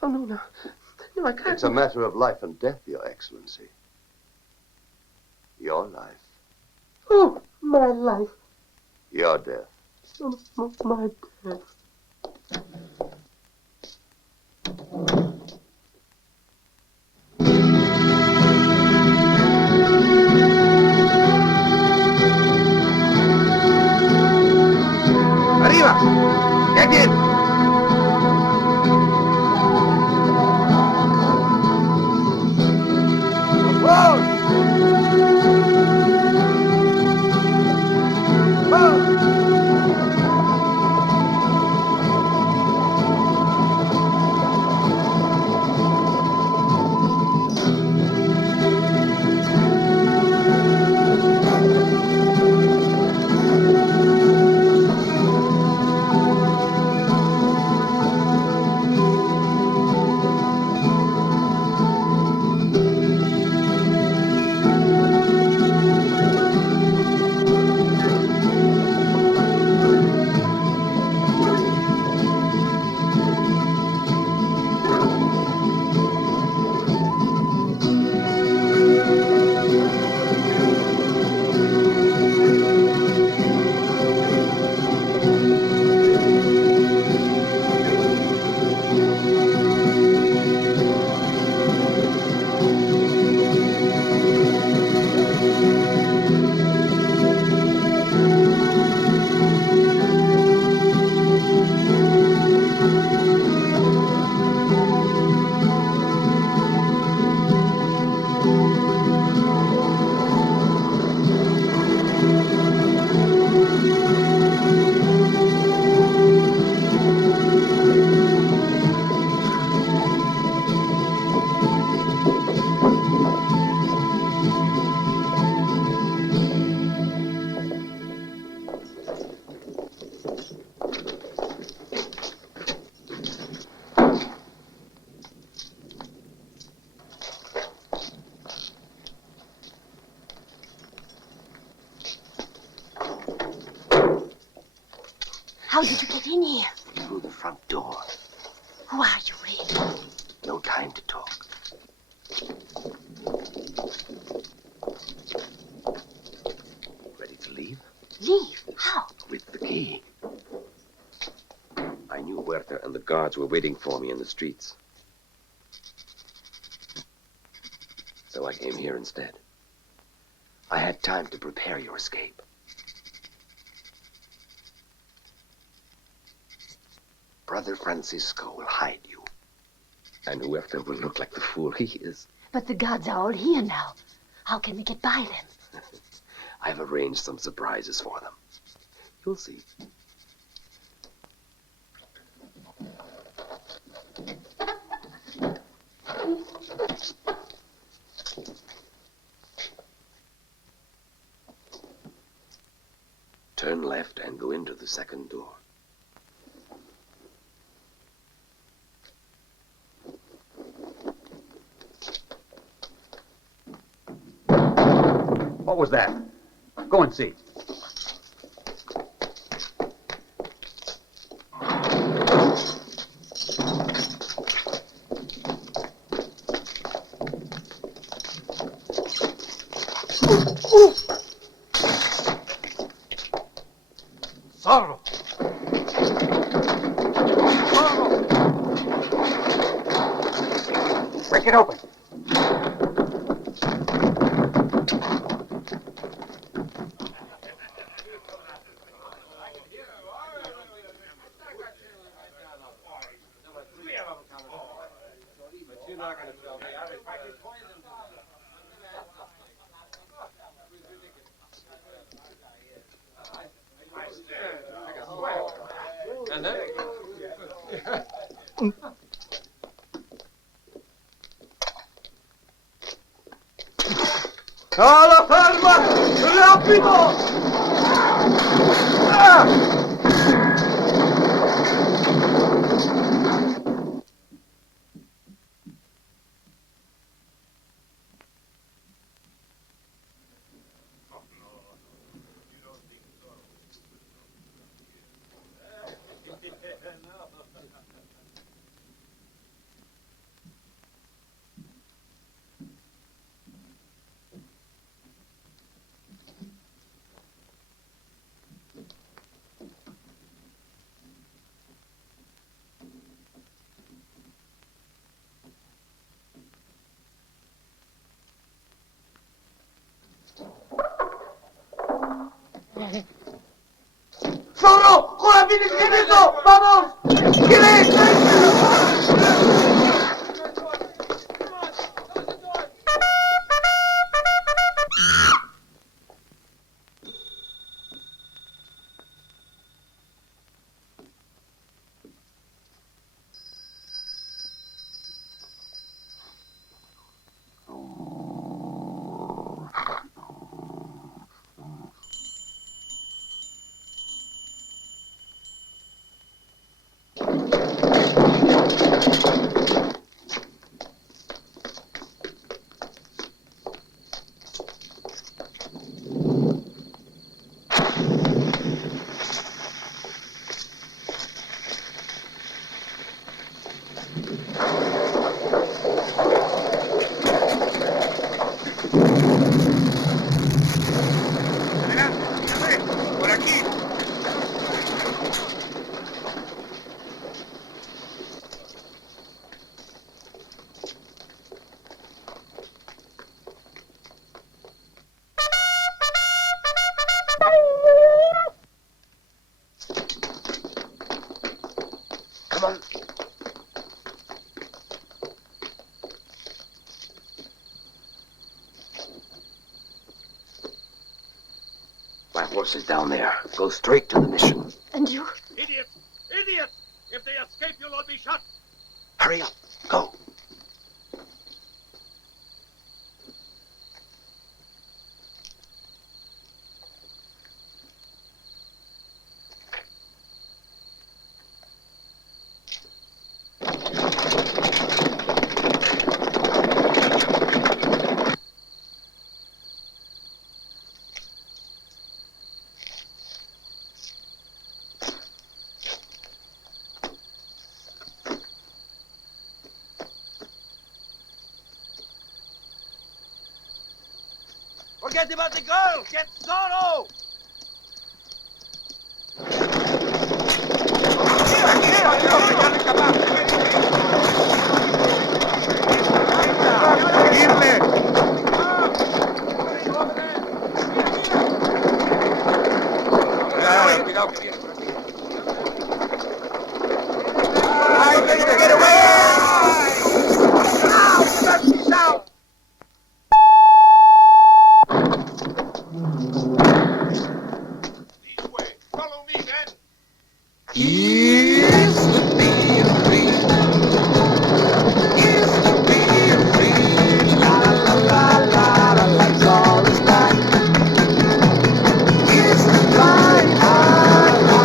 Oh, no, I can't. It's a matter of life and death, Your Excellency. Your life. Oh, my life. Your death. Oh, my death. Arriba! Get in! How did you get in here? Through the front door. Who are you, really? No time to talk. Ready to leave? Leave? How? With the key. I knew Huerta and the guards were waiting for me in the streets. So I came here instead. I had time to prepare your escape. Brother Francisco will hide you. And Huerta will look like the fool he is. But the gods are all here now. How can we get by them? I've arranged some surprises for them. You'll see. Turn left and go into the second door. What was that? Go and see. Zorro! Break it open. And then... ¡Alla ferma! ¡Rápido! ¡Ah! ¡Zorro! ¡Joder, tienes que eso! ¡Vamos! Come on. My horse is down there. Go straight to the mission. And you? Idiots! Idiots! If they escape, you'll all be shot. Hurry up. Go. Forget about the girl! Get Zorro! It's the fine art.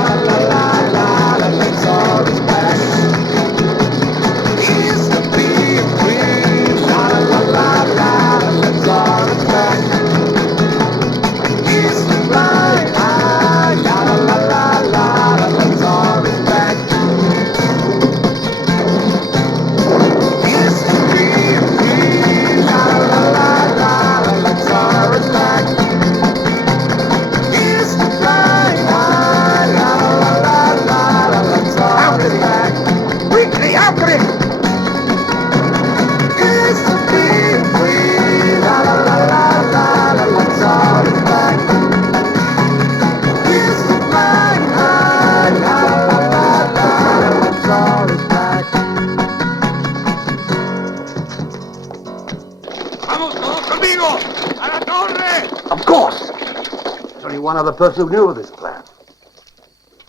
one other person who knew of this plan.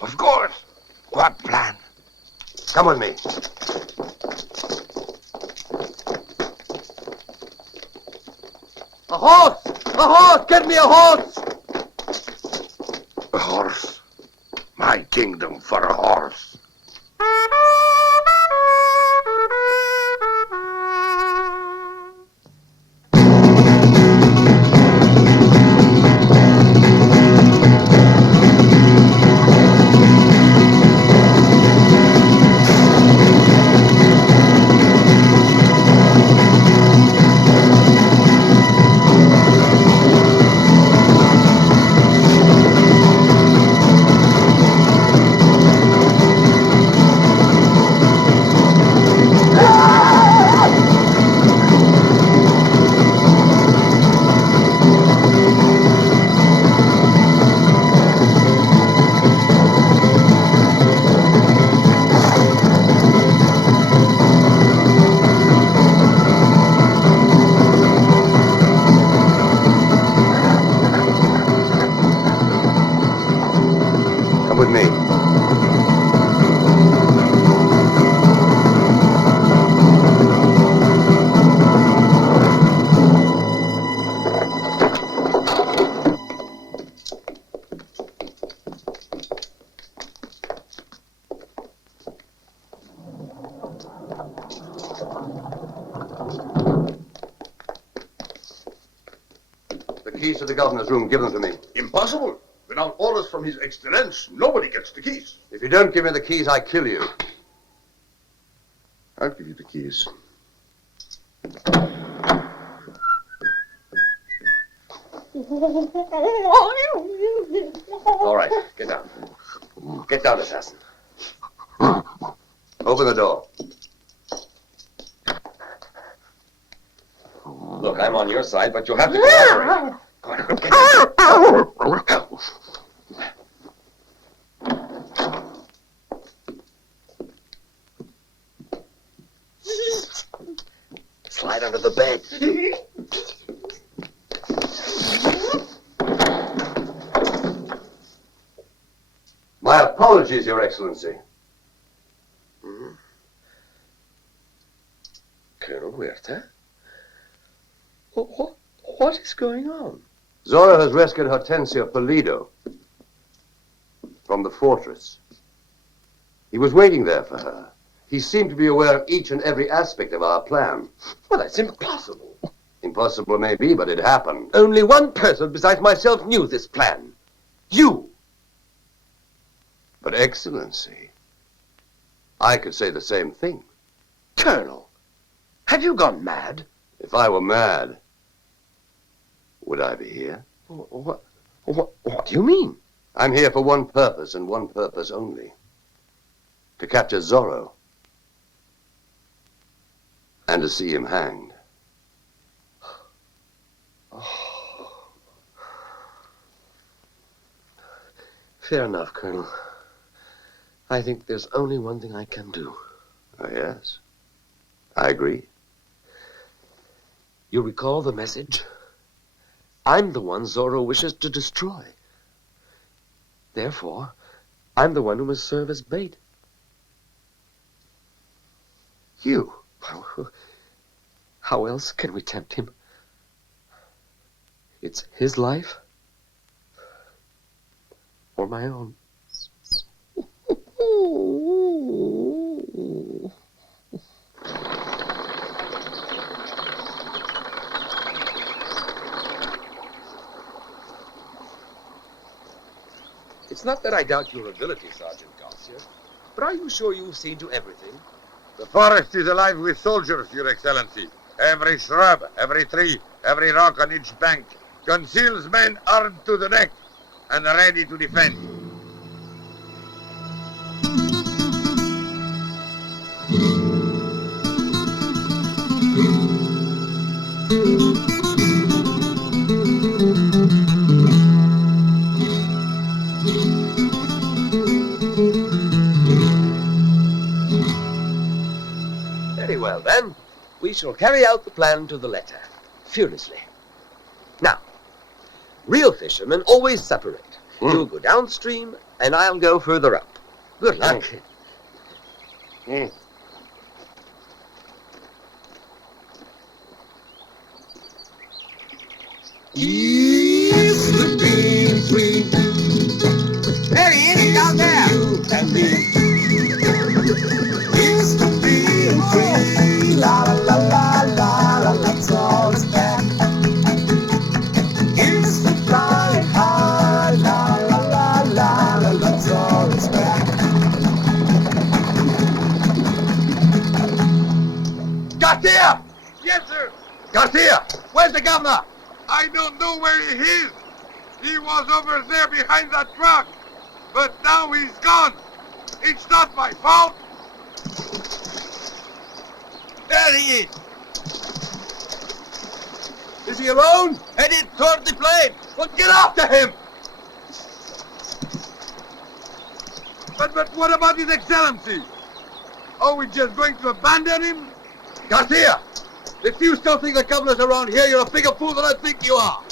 Of course. What plan? Come with me. A horse! A horse! Get me a horse! A horse? My kingdom for a horse. With me. The keys to the governor's room, give them to me. Impossible. Without orders from His Excellence, nobody gets the keys. If you don't give me the keys, I kill you. I'll give you the keys. All right, get down. Get down, assassin. Open the door. Look, I'm on your side, but you'll have to cooperate. Go on, get down. Slide under the bed. My apologies, Your Excellency. Colonel Huerta? What is going on? Zorro has rescued Hortensia Pulido from the fortress. He was waiting there for her. He seemed to be aware of each and every aspect of our plan. Well, that's impossible. Impossible it may be, but it happened. Only one person besides myself knew this plan. You. But, Excellency, I could say the same thing. Colonel, have you gone mad? If I were mad, would I be here? What do you mean? I'm here for one purpose and one purpose only. To capture Zorro. And to see him hanged. Fair enough, Colonel. I think there's only one thing I can do. Oh, yes. I agree. You recall the message? I'm the one Zorro wishes to destroy. Therefore, I'm the one who must serve as bait. You? How else can we tempt him? It's his life or my own. It's not that I doubt your ability, Sergeant Garcia, but are you sure you've seen to everything? The forest is alive with soldiers, Your Excellency. Every shrub, every tree, every rock on each bank conceals men armed to the neck and ready to defend. Very well, then. We shall carry out the plan to the letter, fearlessly. Now, real fishermen always separate. You go downstream, and I'll go further up. Good luck. Is the being free. There he is, down there. You and me. Is the being free. La la la la la la, let's all back. Is the flying high. La la la la la, let's all back. Garcia! Yes, sir. Garcia, where's the governor? I don't know where he is. He was over there behind that truck. But now he's gone. It's not my fault. There he is. Is he alone? Headed toward the plane. Well, get after him. But what about His Excellency? Are we just going to abandon him? Garcia, if you still think the governor's around here, you're a bigger fool than I think you are.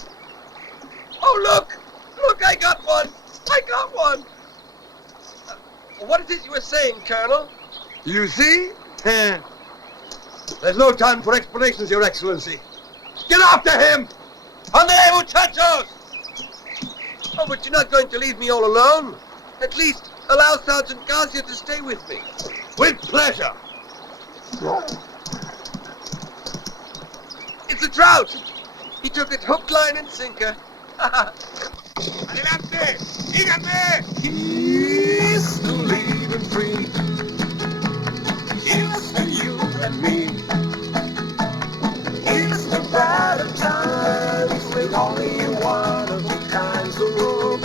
Oh, look. Look, I got one. I got one. What is it you were saying, Colonel? You see? There's no time for explanations, Your Excellency. Get after him! On the muchachos! Oh, but you're not going to leave me all alone. At least allow Sergeant Garcia to stay with me. With pleasure. It's a trout. He took it hook, line, and sinker. Adelante! Síganme! Is the living free. Is the you and me. Is the better times with only one of the kinds of room.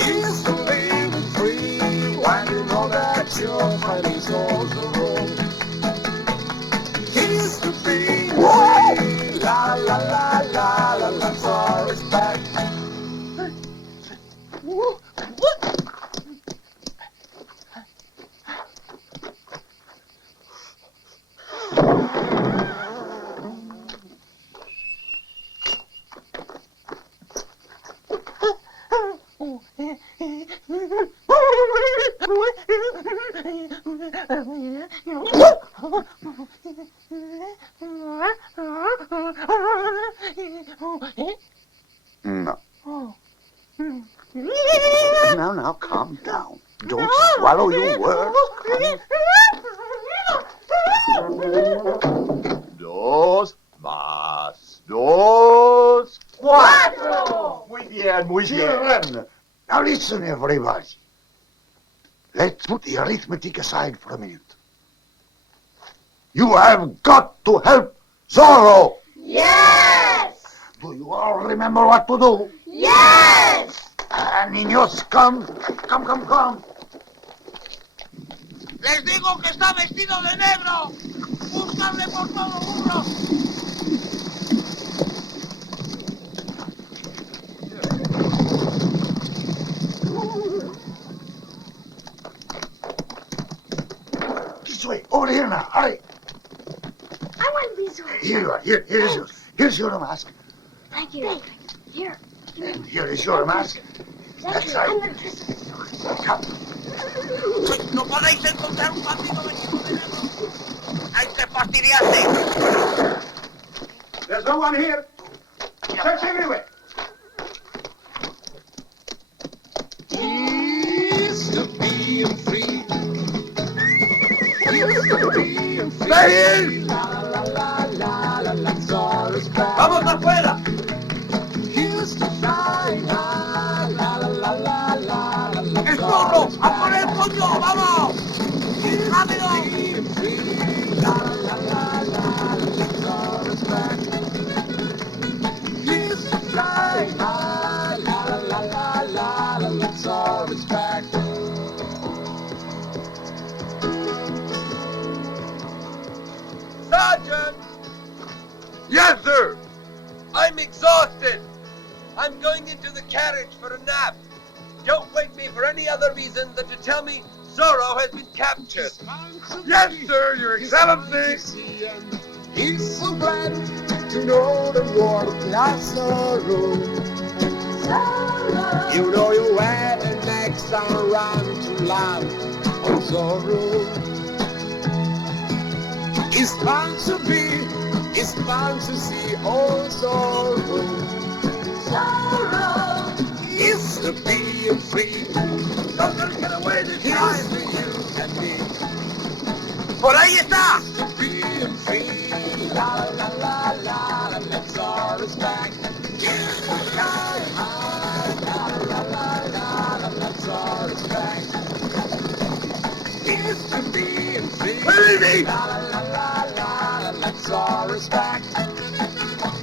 Is the living free when you know that your friend is also wrong. Is the being free. La la la la la, let's all respect. No. Now, calm down. Don't swallow your words. Dos más dos. Cuatro. Muy bien, muy bien. Now listen, everybody. Let's put the arithmetic aside for a minute. You have got to help Zorro. Yes! Do you all remember what to do? Yes! Niños, come. Come. Les digo que está vestido de negro. Búscale por todo burro. This way, over here now, hurry. I want to be Zorro. Here you are, here's yours. Here's your mask. Thank you. Here. And here is your mask. That's right. I'm going to dress up as Zorro. Come. No podéis encontrar un bandido vestido de negro. Hay que fastidiarse. There's no one here. Search everywhere. Is the being free. Is the being free. There he is! La la la la la, let's all respect. ¡Vamos afuera! Here's the flying high. La la la la la la, let's ¡El all zorro! respect. ¡A por el pollo! ¡Vamos! ¡Rápido! Being free. La la la la la, let's all respect. Here's the flying high. La la la la la la, let's all respect. Sergeant! Yes, sir. I'm exhausted. I'm going into the carriage for a nap. Don't wake me for any other reason than to tell me Zorro has been captured. Yes, sir, Your Excellency. He's so glad to know the world loves Zorro. You know you had an next around to land on Zorro. It's fun to be, it's fun to see all Zorro. Zorro is to be free. Don't let it get away this time for you and me. Por ahí está. To be free. La la la la la. Let's all is back. Here's the sky high. La la la la la. Let's all is back. Here's to be free. Baby. La la la la la. Let's all is back.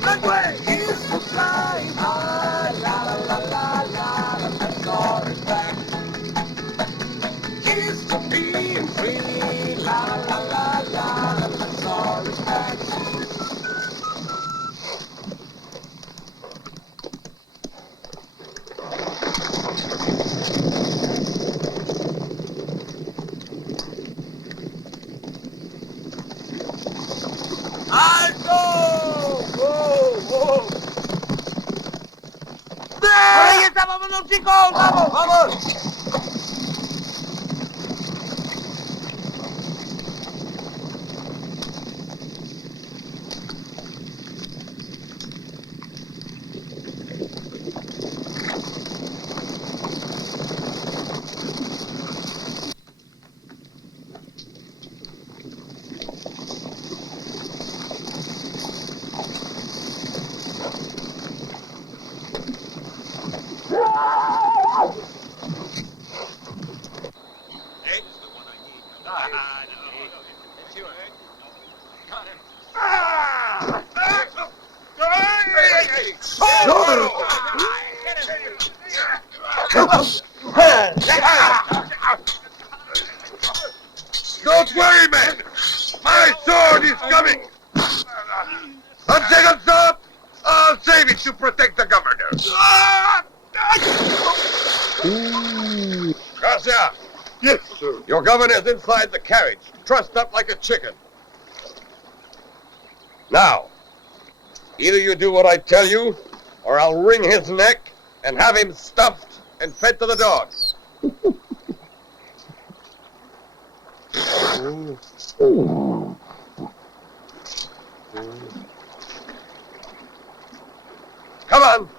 That way. Here's the sky high. La la la la la. Let's all is back. Here's to be free. La la la la la. Let's all is back. ¡Ahí está! ¡Vámonos, chicos! ¡Vamos! ¡Vamos! Don't worry, men! My sword is coming! A second thought, I'll save it to protect the governor. Garcia! Yes, sir. Your governor's inside the carriage, trussed up like a chicken. Now, either you do what I tell you, or I'll wring his neck and have him stuffed and fed to the dogs. Come on.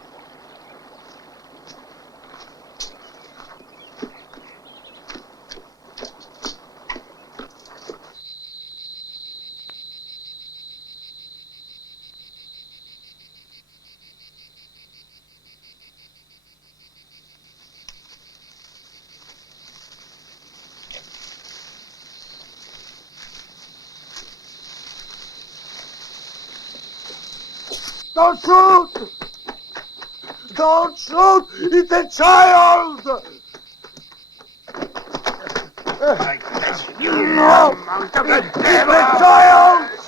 Don't shoot! Don't shoot! It's a child! No! It's a child!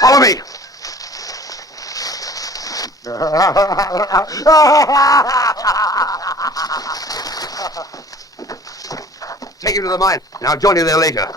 Follow me! Take him to the mine, and I'll join you there later.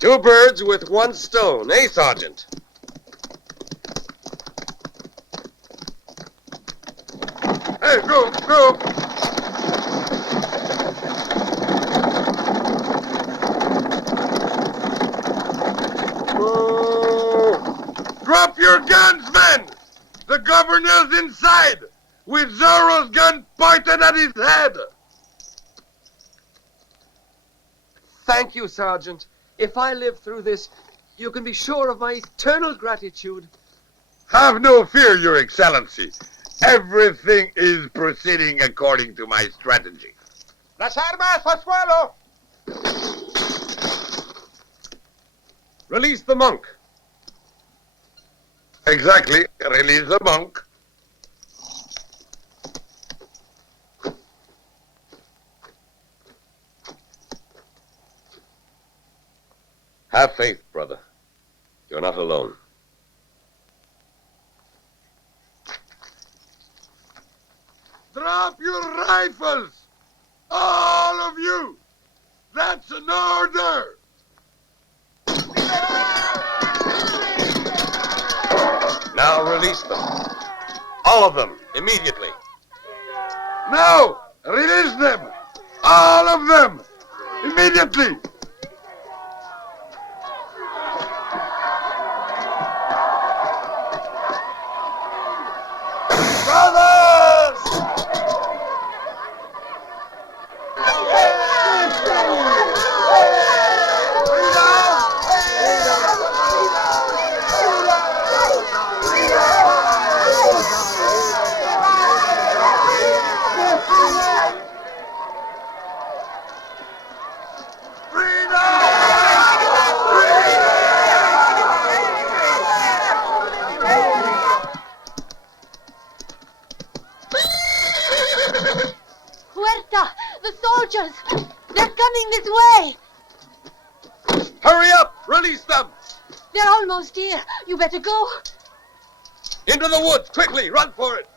Two birds with one stone, eh, Sergeant? Hey, go! Drop your guns, men! The governor's inside, with Zorro's gun pointed at his head. Thank you, Sergeant. If I live through this, you can be sure of my eternal gratitude. Have no fear, Your Excellency. Everything is proceeding according to my strategy. Las armas al suelo! Release the monk. Exactly. Release the monk. Have faith, brother. You're not alone. Drop your rifles! All of you! That's an order! Now release them. All of them, immediately. No! Release them! All of them! Immediately! Brothers! Huerta! The soldiers! They're coming this way! Hurry up! Release them! They're almost here. You better go. Into the woods, quickly! Run for it!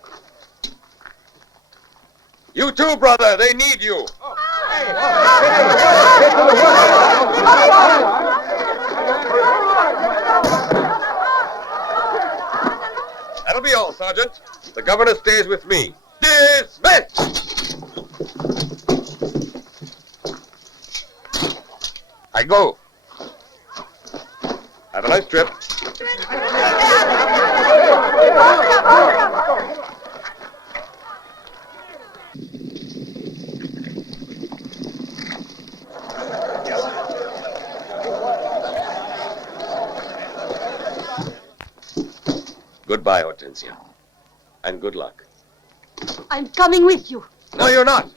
You too, brother! They need you! That'll be all, Sergeant. The governor stays with me. Dismissed! I go. Have a nice trip. Goodbye, Hortensia. And good luck. I'm coming with you. No, you're not.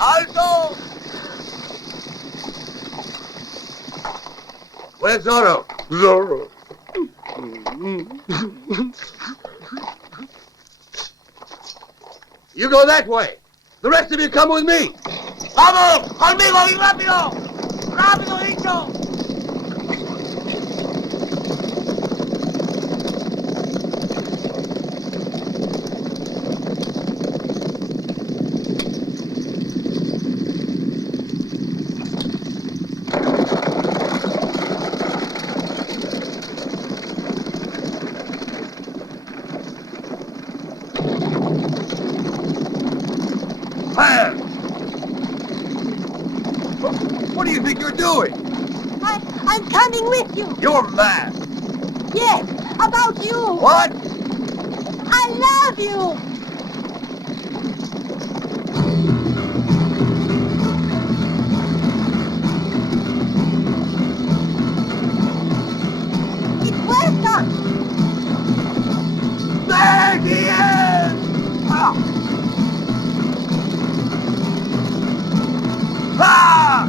Alto! Where's Zorro? Zorro. You go that way. The rest of you come with me. ¡Vamos! ¡Conmigo y rápido! ¡Rápido, dicho! What do you think you're doing? I'm coming with you. You're mad. Yes, about you. What? I love you. It's Huerta. There he is! Ah! Ah!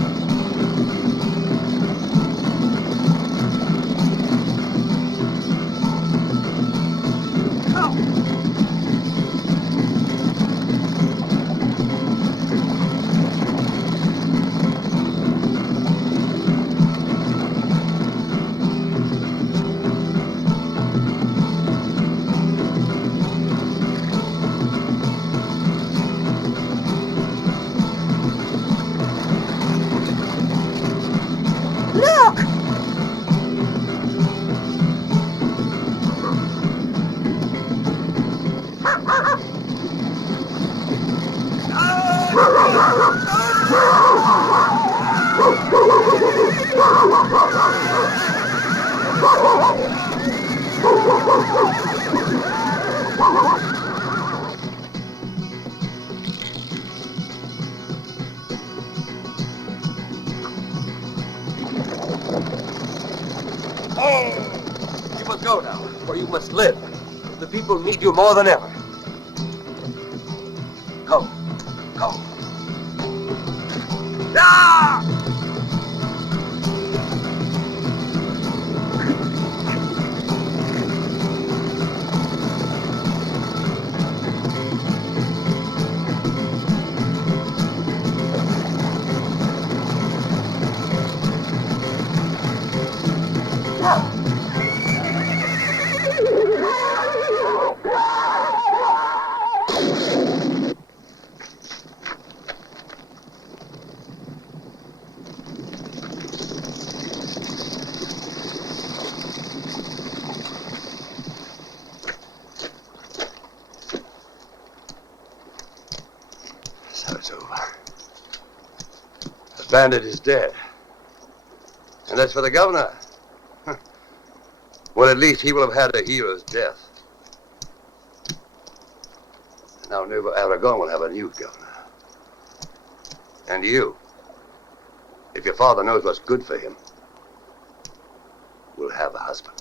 The people need you more than ever. Go. Go. Ah! So it's over. The bandit is dead. And as for the governor, well, at least he will have had a hero's death. Now Nueva Aragón will have a new governor. And you, if your father knows what's good for him, will have a husband.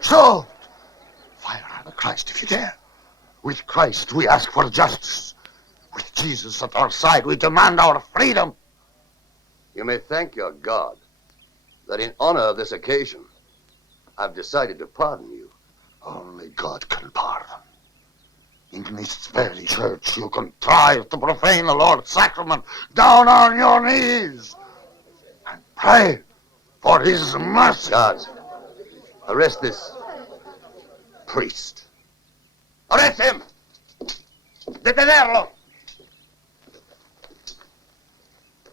Sold! Fire on the Christ if you dare. With Christ we ask for justice. With Jesus at our side we demand our freedom. You may thank your God that in honor of this occasion, I've decided to pardon you. Only God can pardon. In this very church you contrive to profane the Lord's sacrament. Down on your knees and pray for his mercy. Guards, arrest this priest. Arrest him! Detenerlo!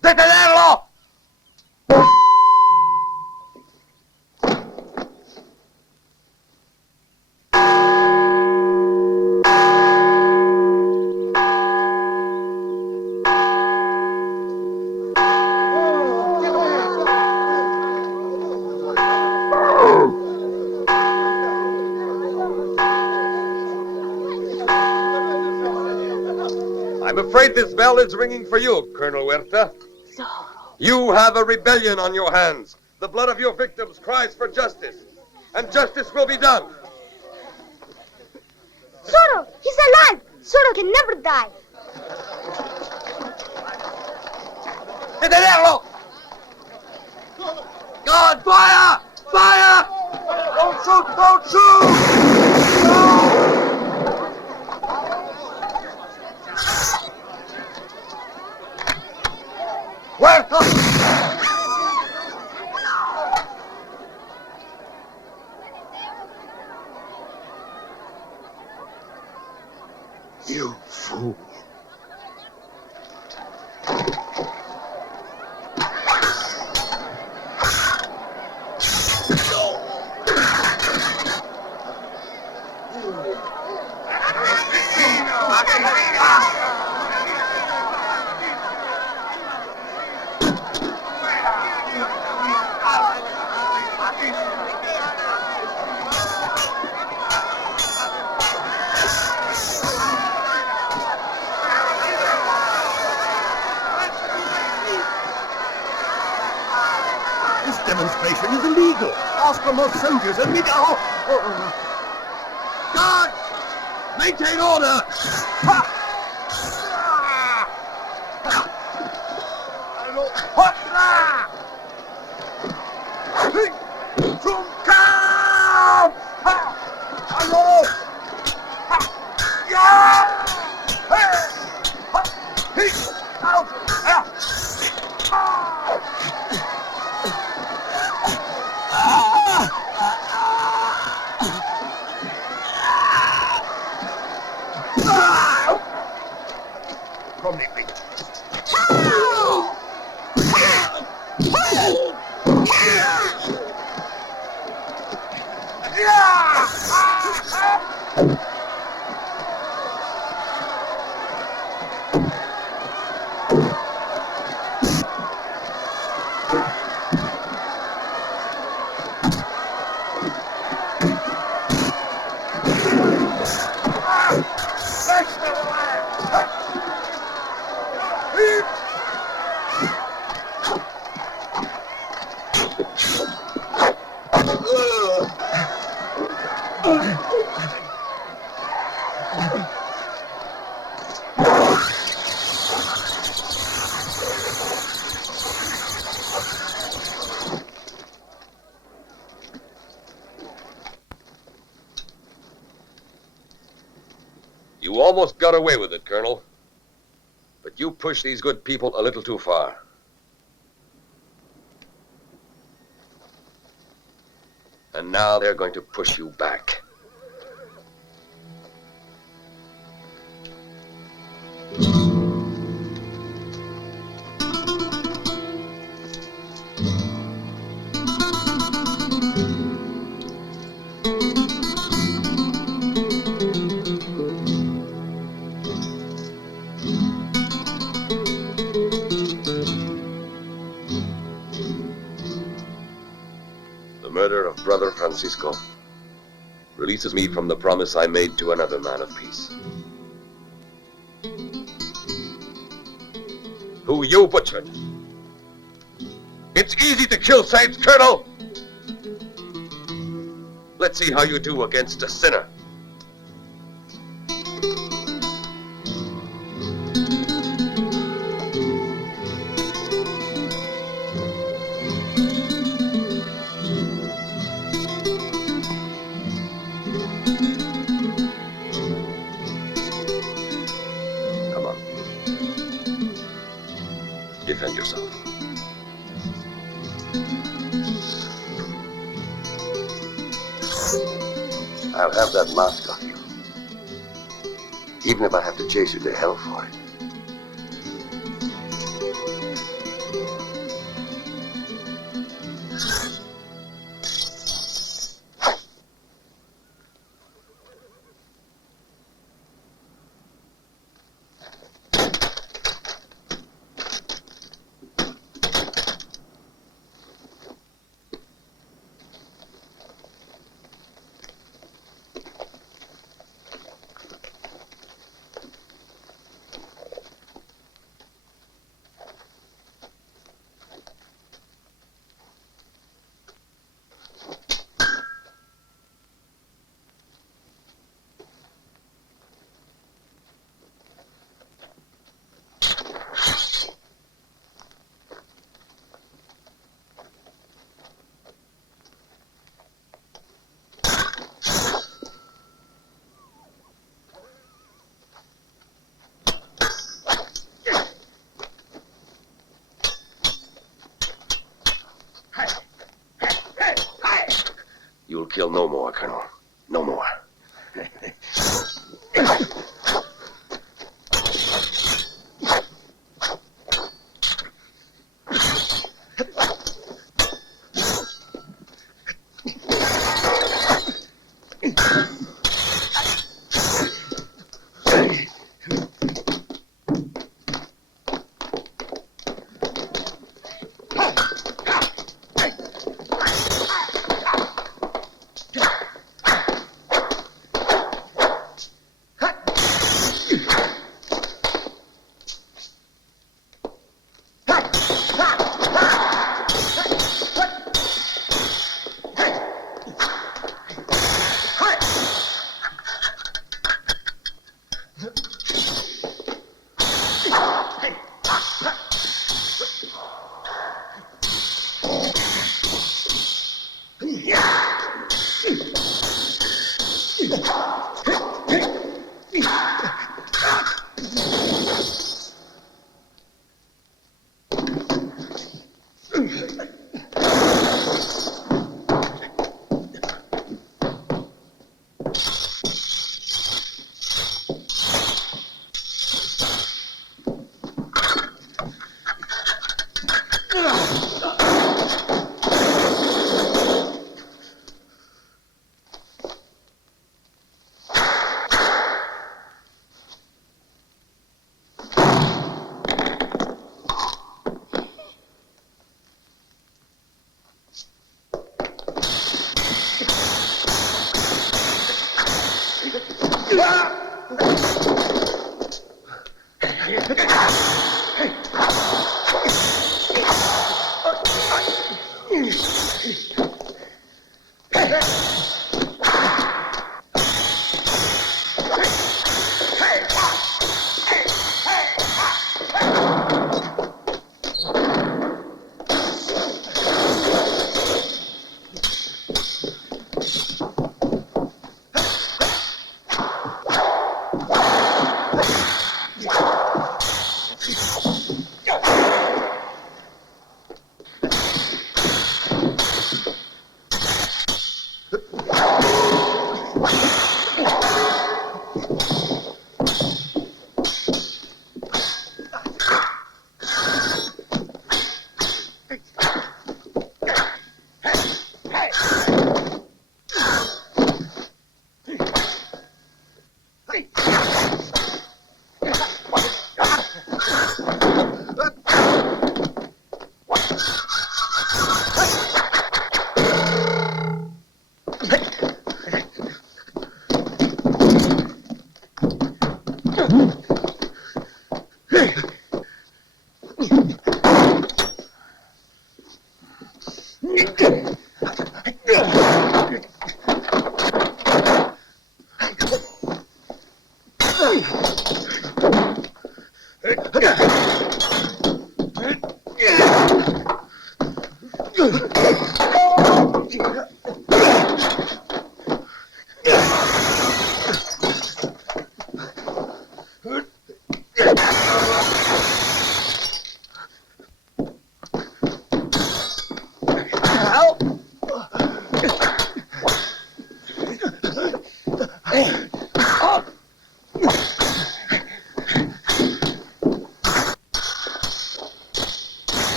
Detenerlo! I'm afraid this bell is ringing for you, Colonel Huerta. Zorro. You have a rebellion on your hands. The blood of your victims cries for justice, and justice will be done. Zorro, he's alive. Zorro can never die. Detenerlo! God, fire! Fire! Don't shoot! Don't shoot! No! Huerta! You fool. from those soldiers and meet our... Guard! Maintain order! You almost got away with it, Colonel. But you pushed these good people a little too far. And now they're going to push you back. The murder of Brother Francisco releases me from the promise I made to another man of peace. Who you butchered. It's easy to kill saints, Colonel. Let's see how you do against a sinner. Defend yourself. I'll have that mask off you. Even if I have to chase you to hell for it. You'll kill no more, Colonel. No more.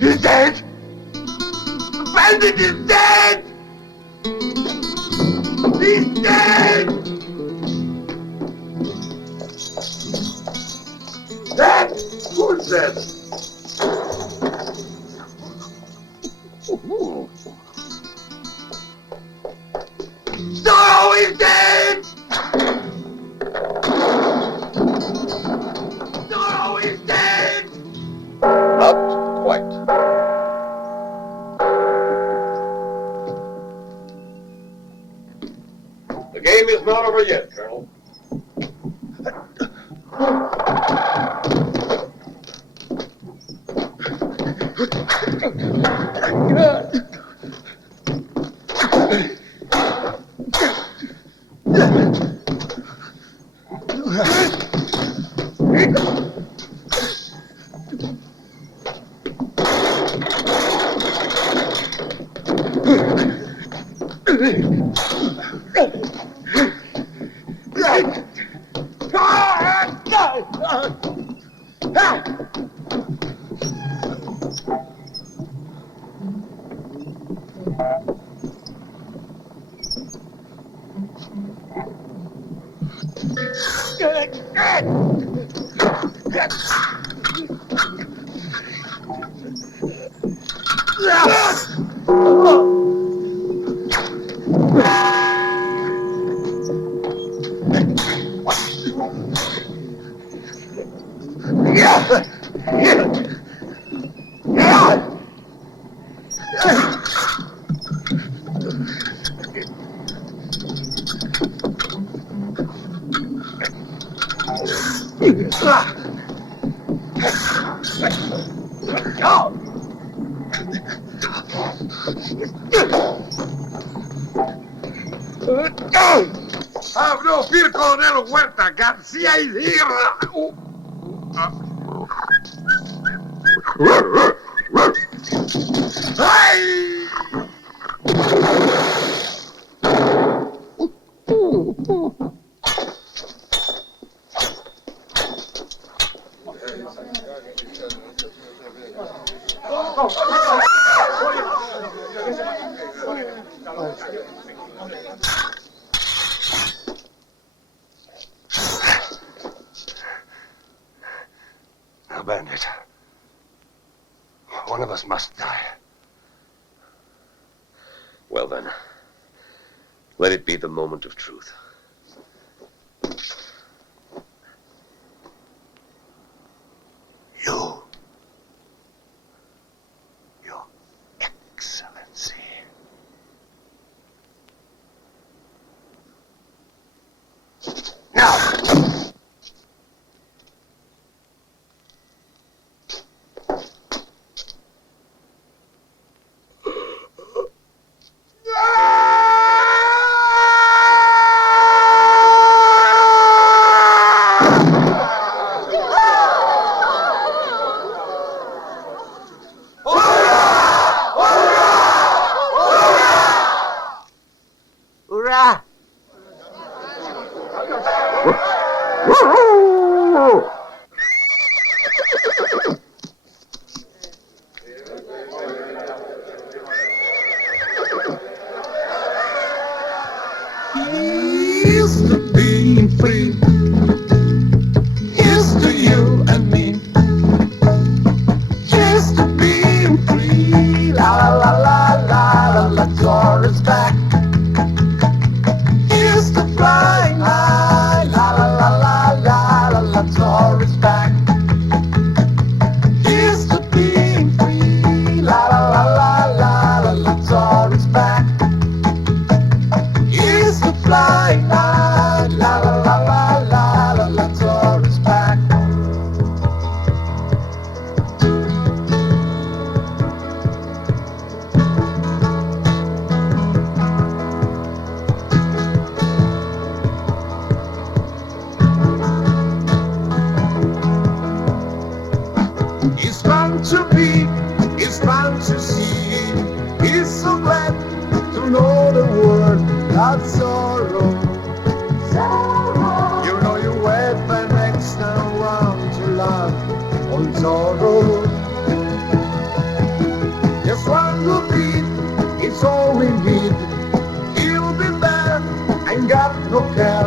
He's dead! The bandit is dead! He's dead! Dead? Who's dead? Zorro is dead! Zorro is dead! Not quite. The game is not over yet, Colonel. Have no fear, Coronel Huerta. Garcia is here. Hey! Now, Bandit, one of us must die. Well then, let it be the moment of truth. You, Your Excellency. Now! Hurrah! Here's to being free. Here's to you and me. Here's to being free. La la la la la la, Zorro is back. Here's to flying high. La la la la la la la, Zorro is back. Here's to being free. La la la la la la la, Zorro is back. Here's to flying high. La la la la la la la, Zorro is back. It's fun to be, it's fun to see. It's so glad to know the word that's sorrow. Sorrow. You know your weapon next time round to love on sorrow. Just one good beat, it's all we need. He'll be there and got no care.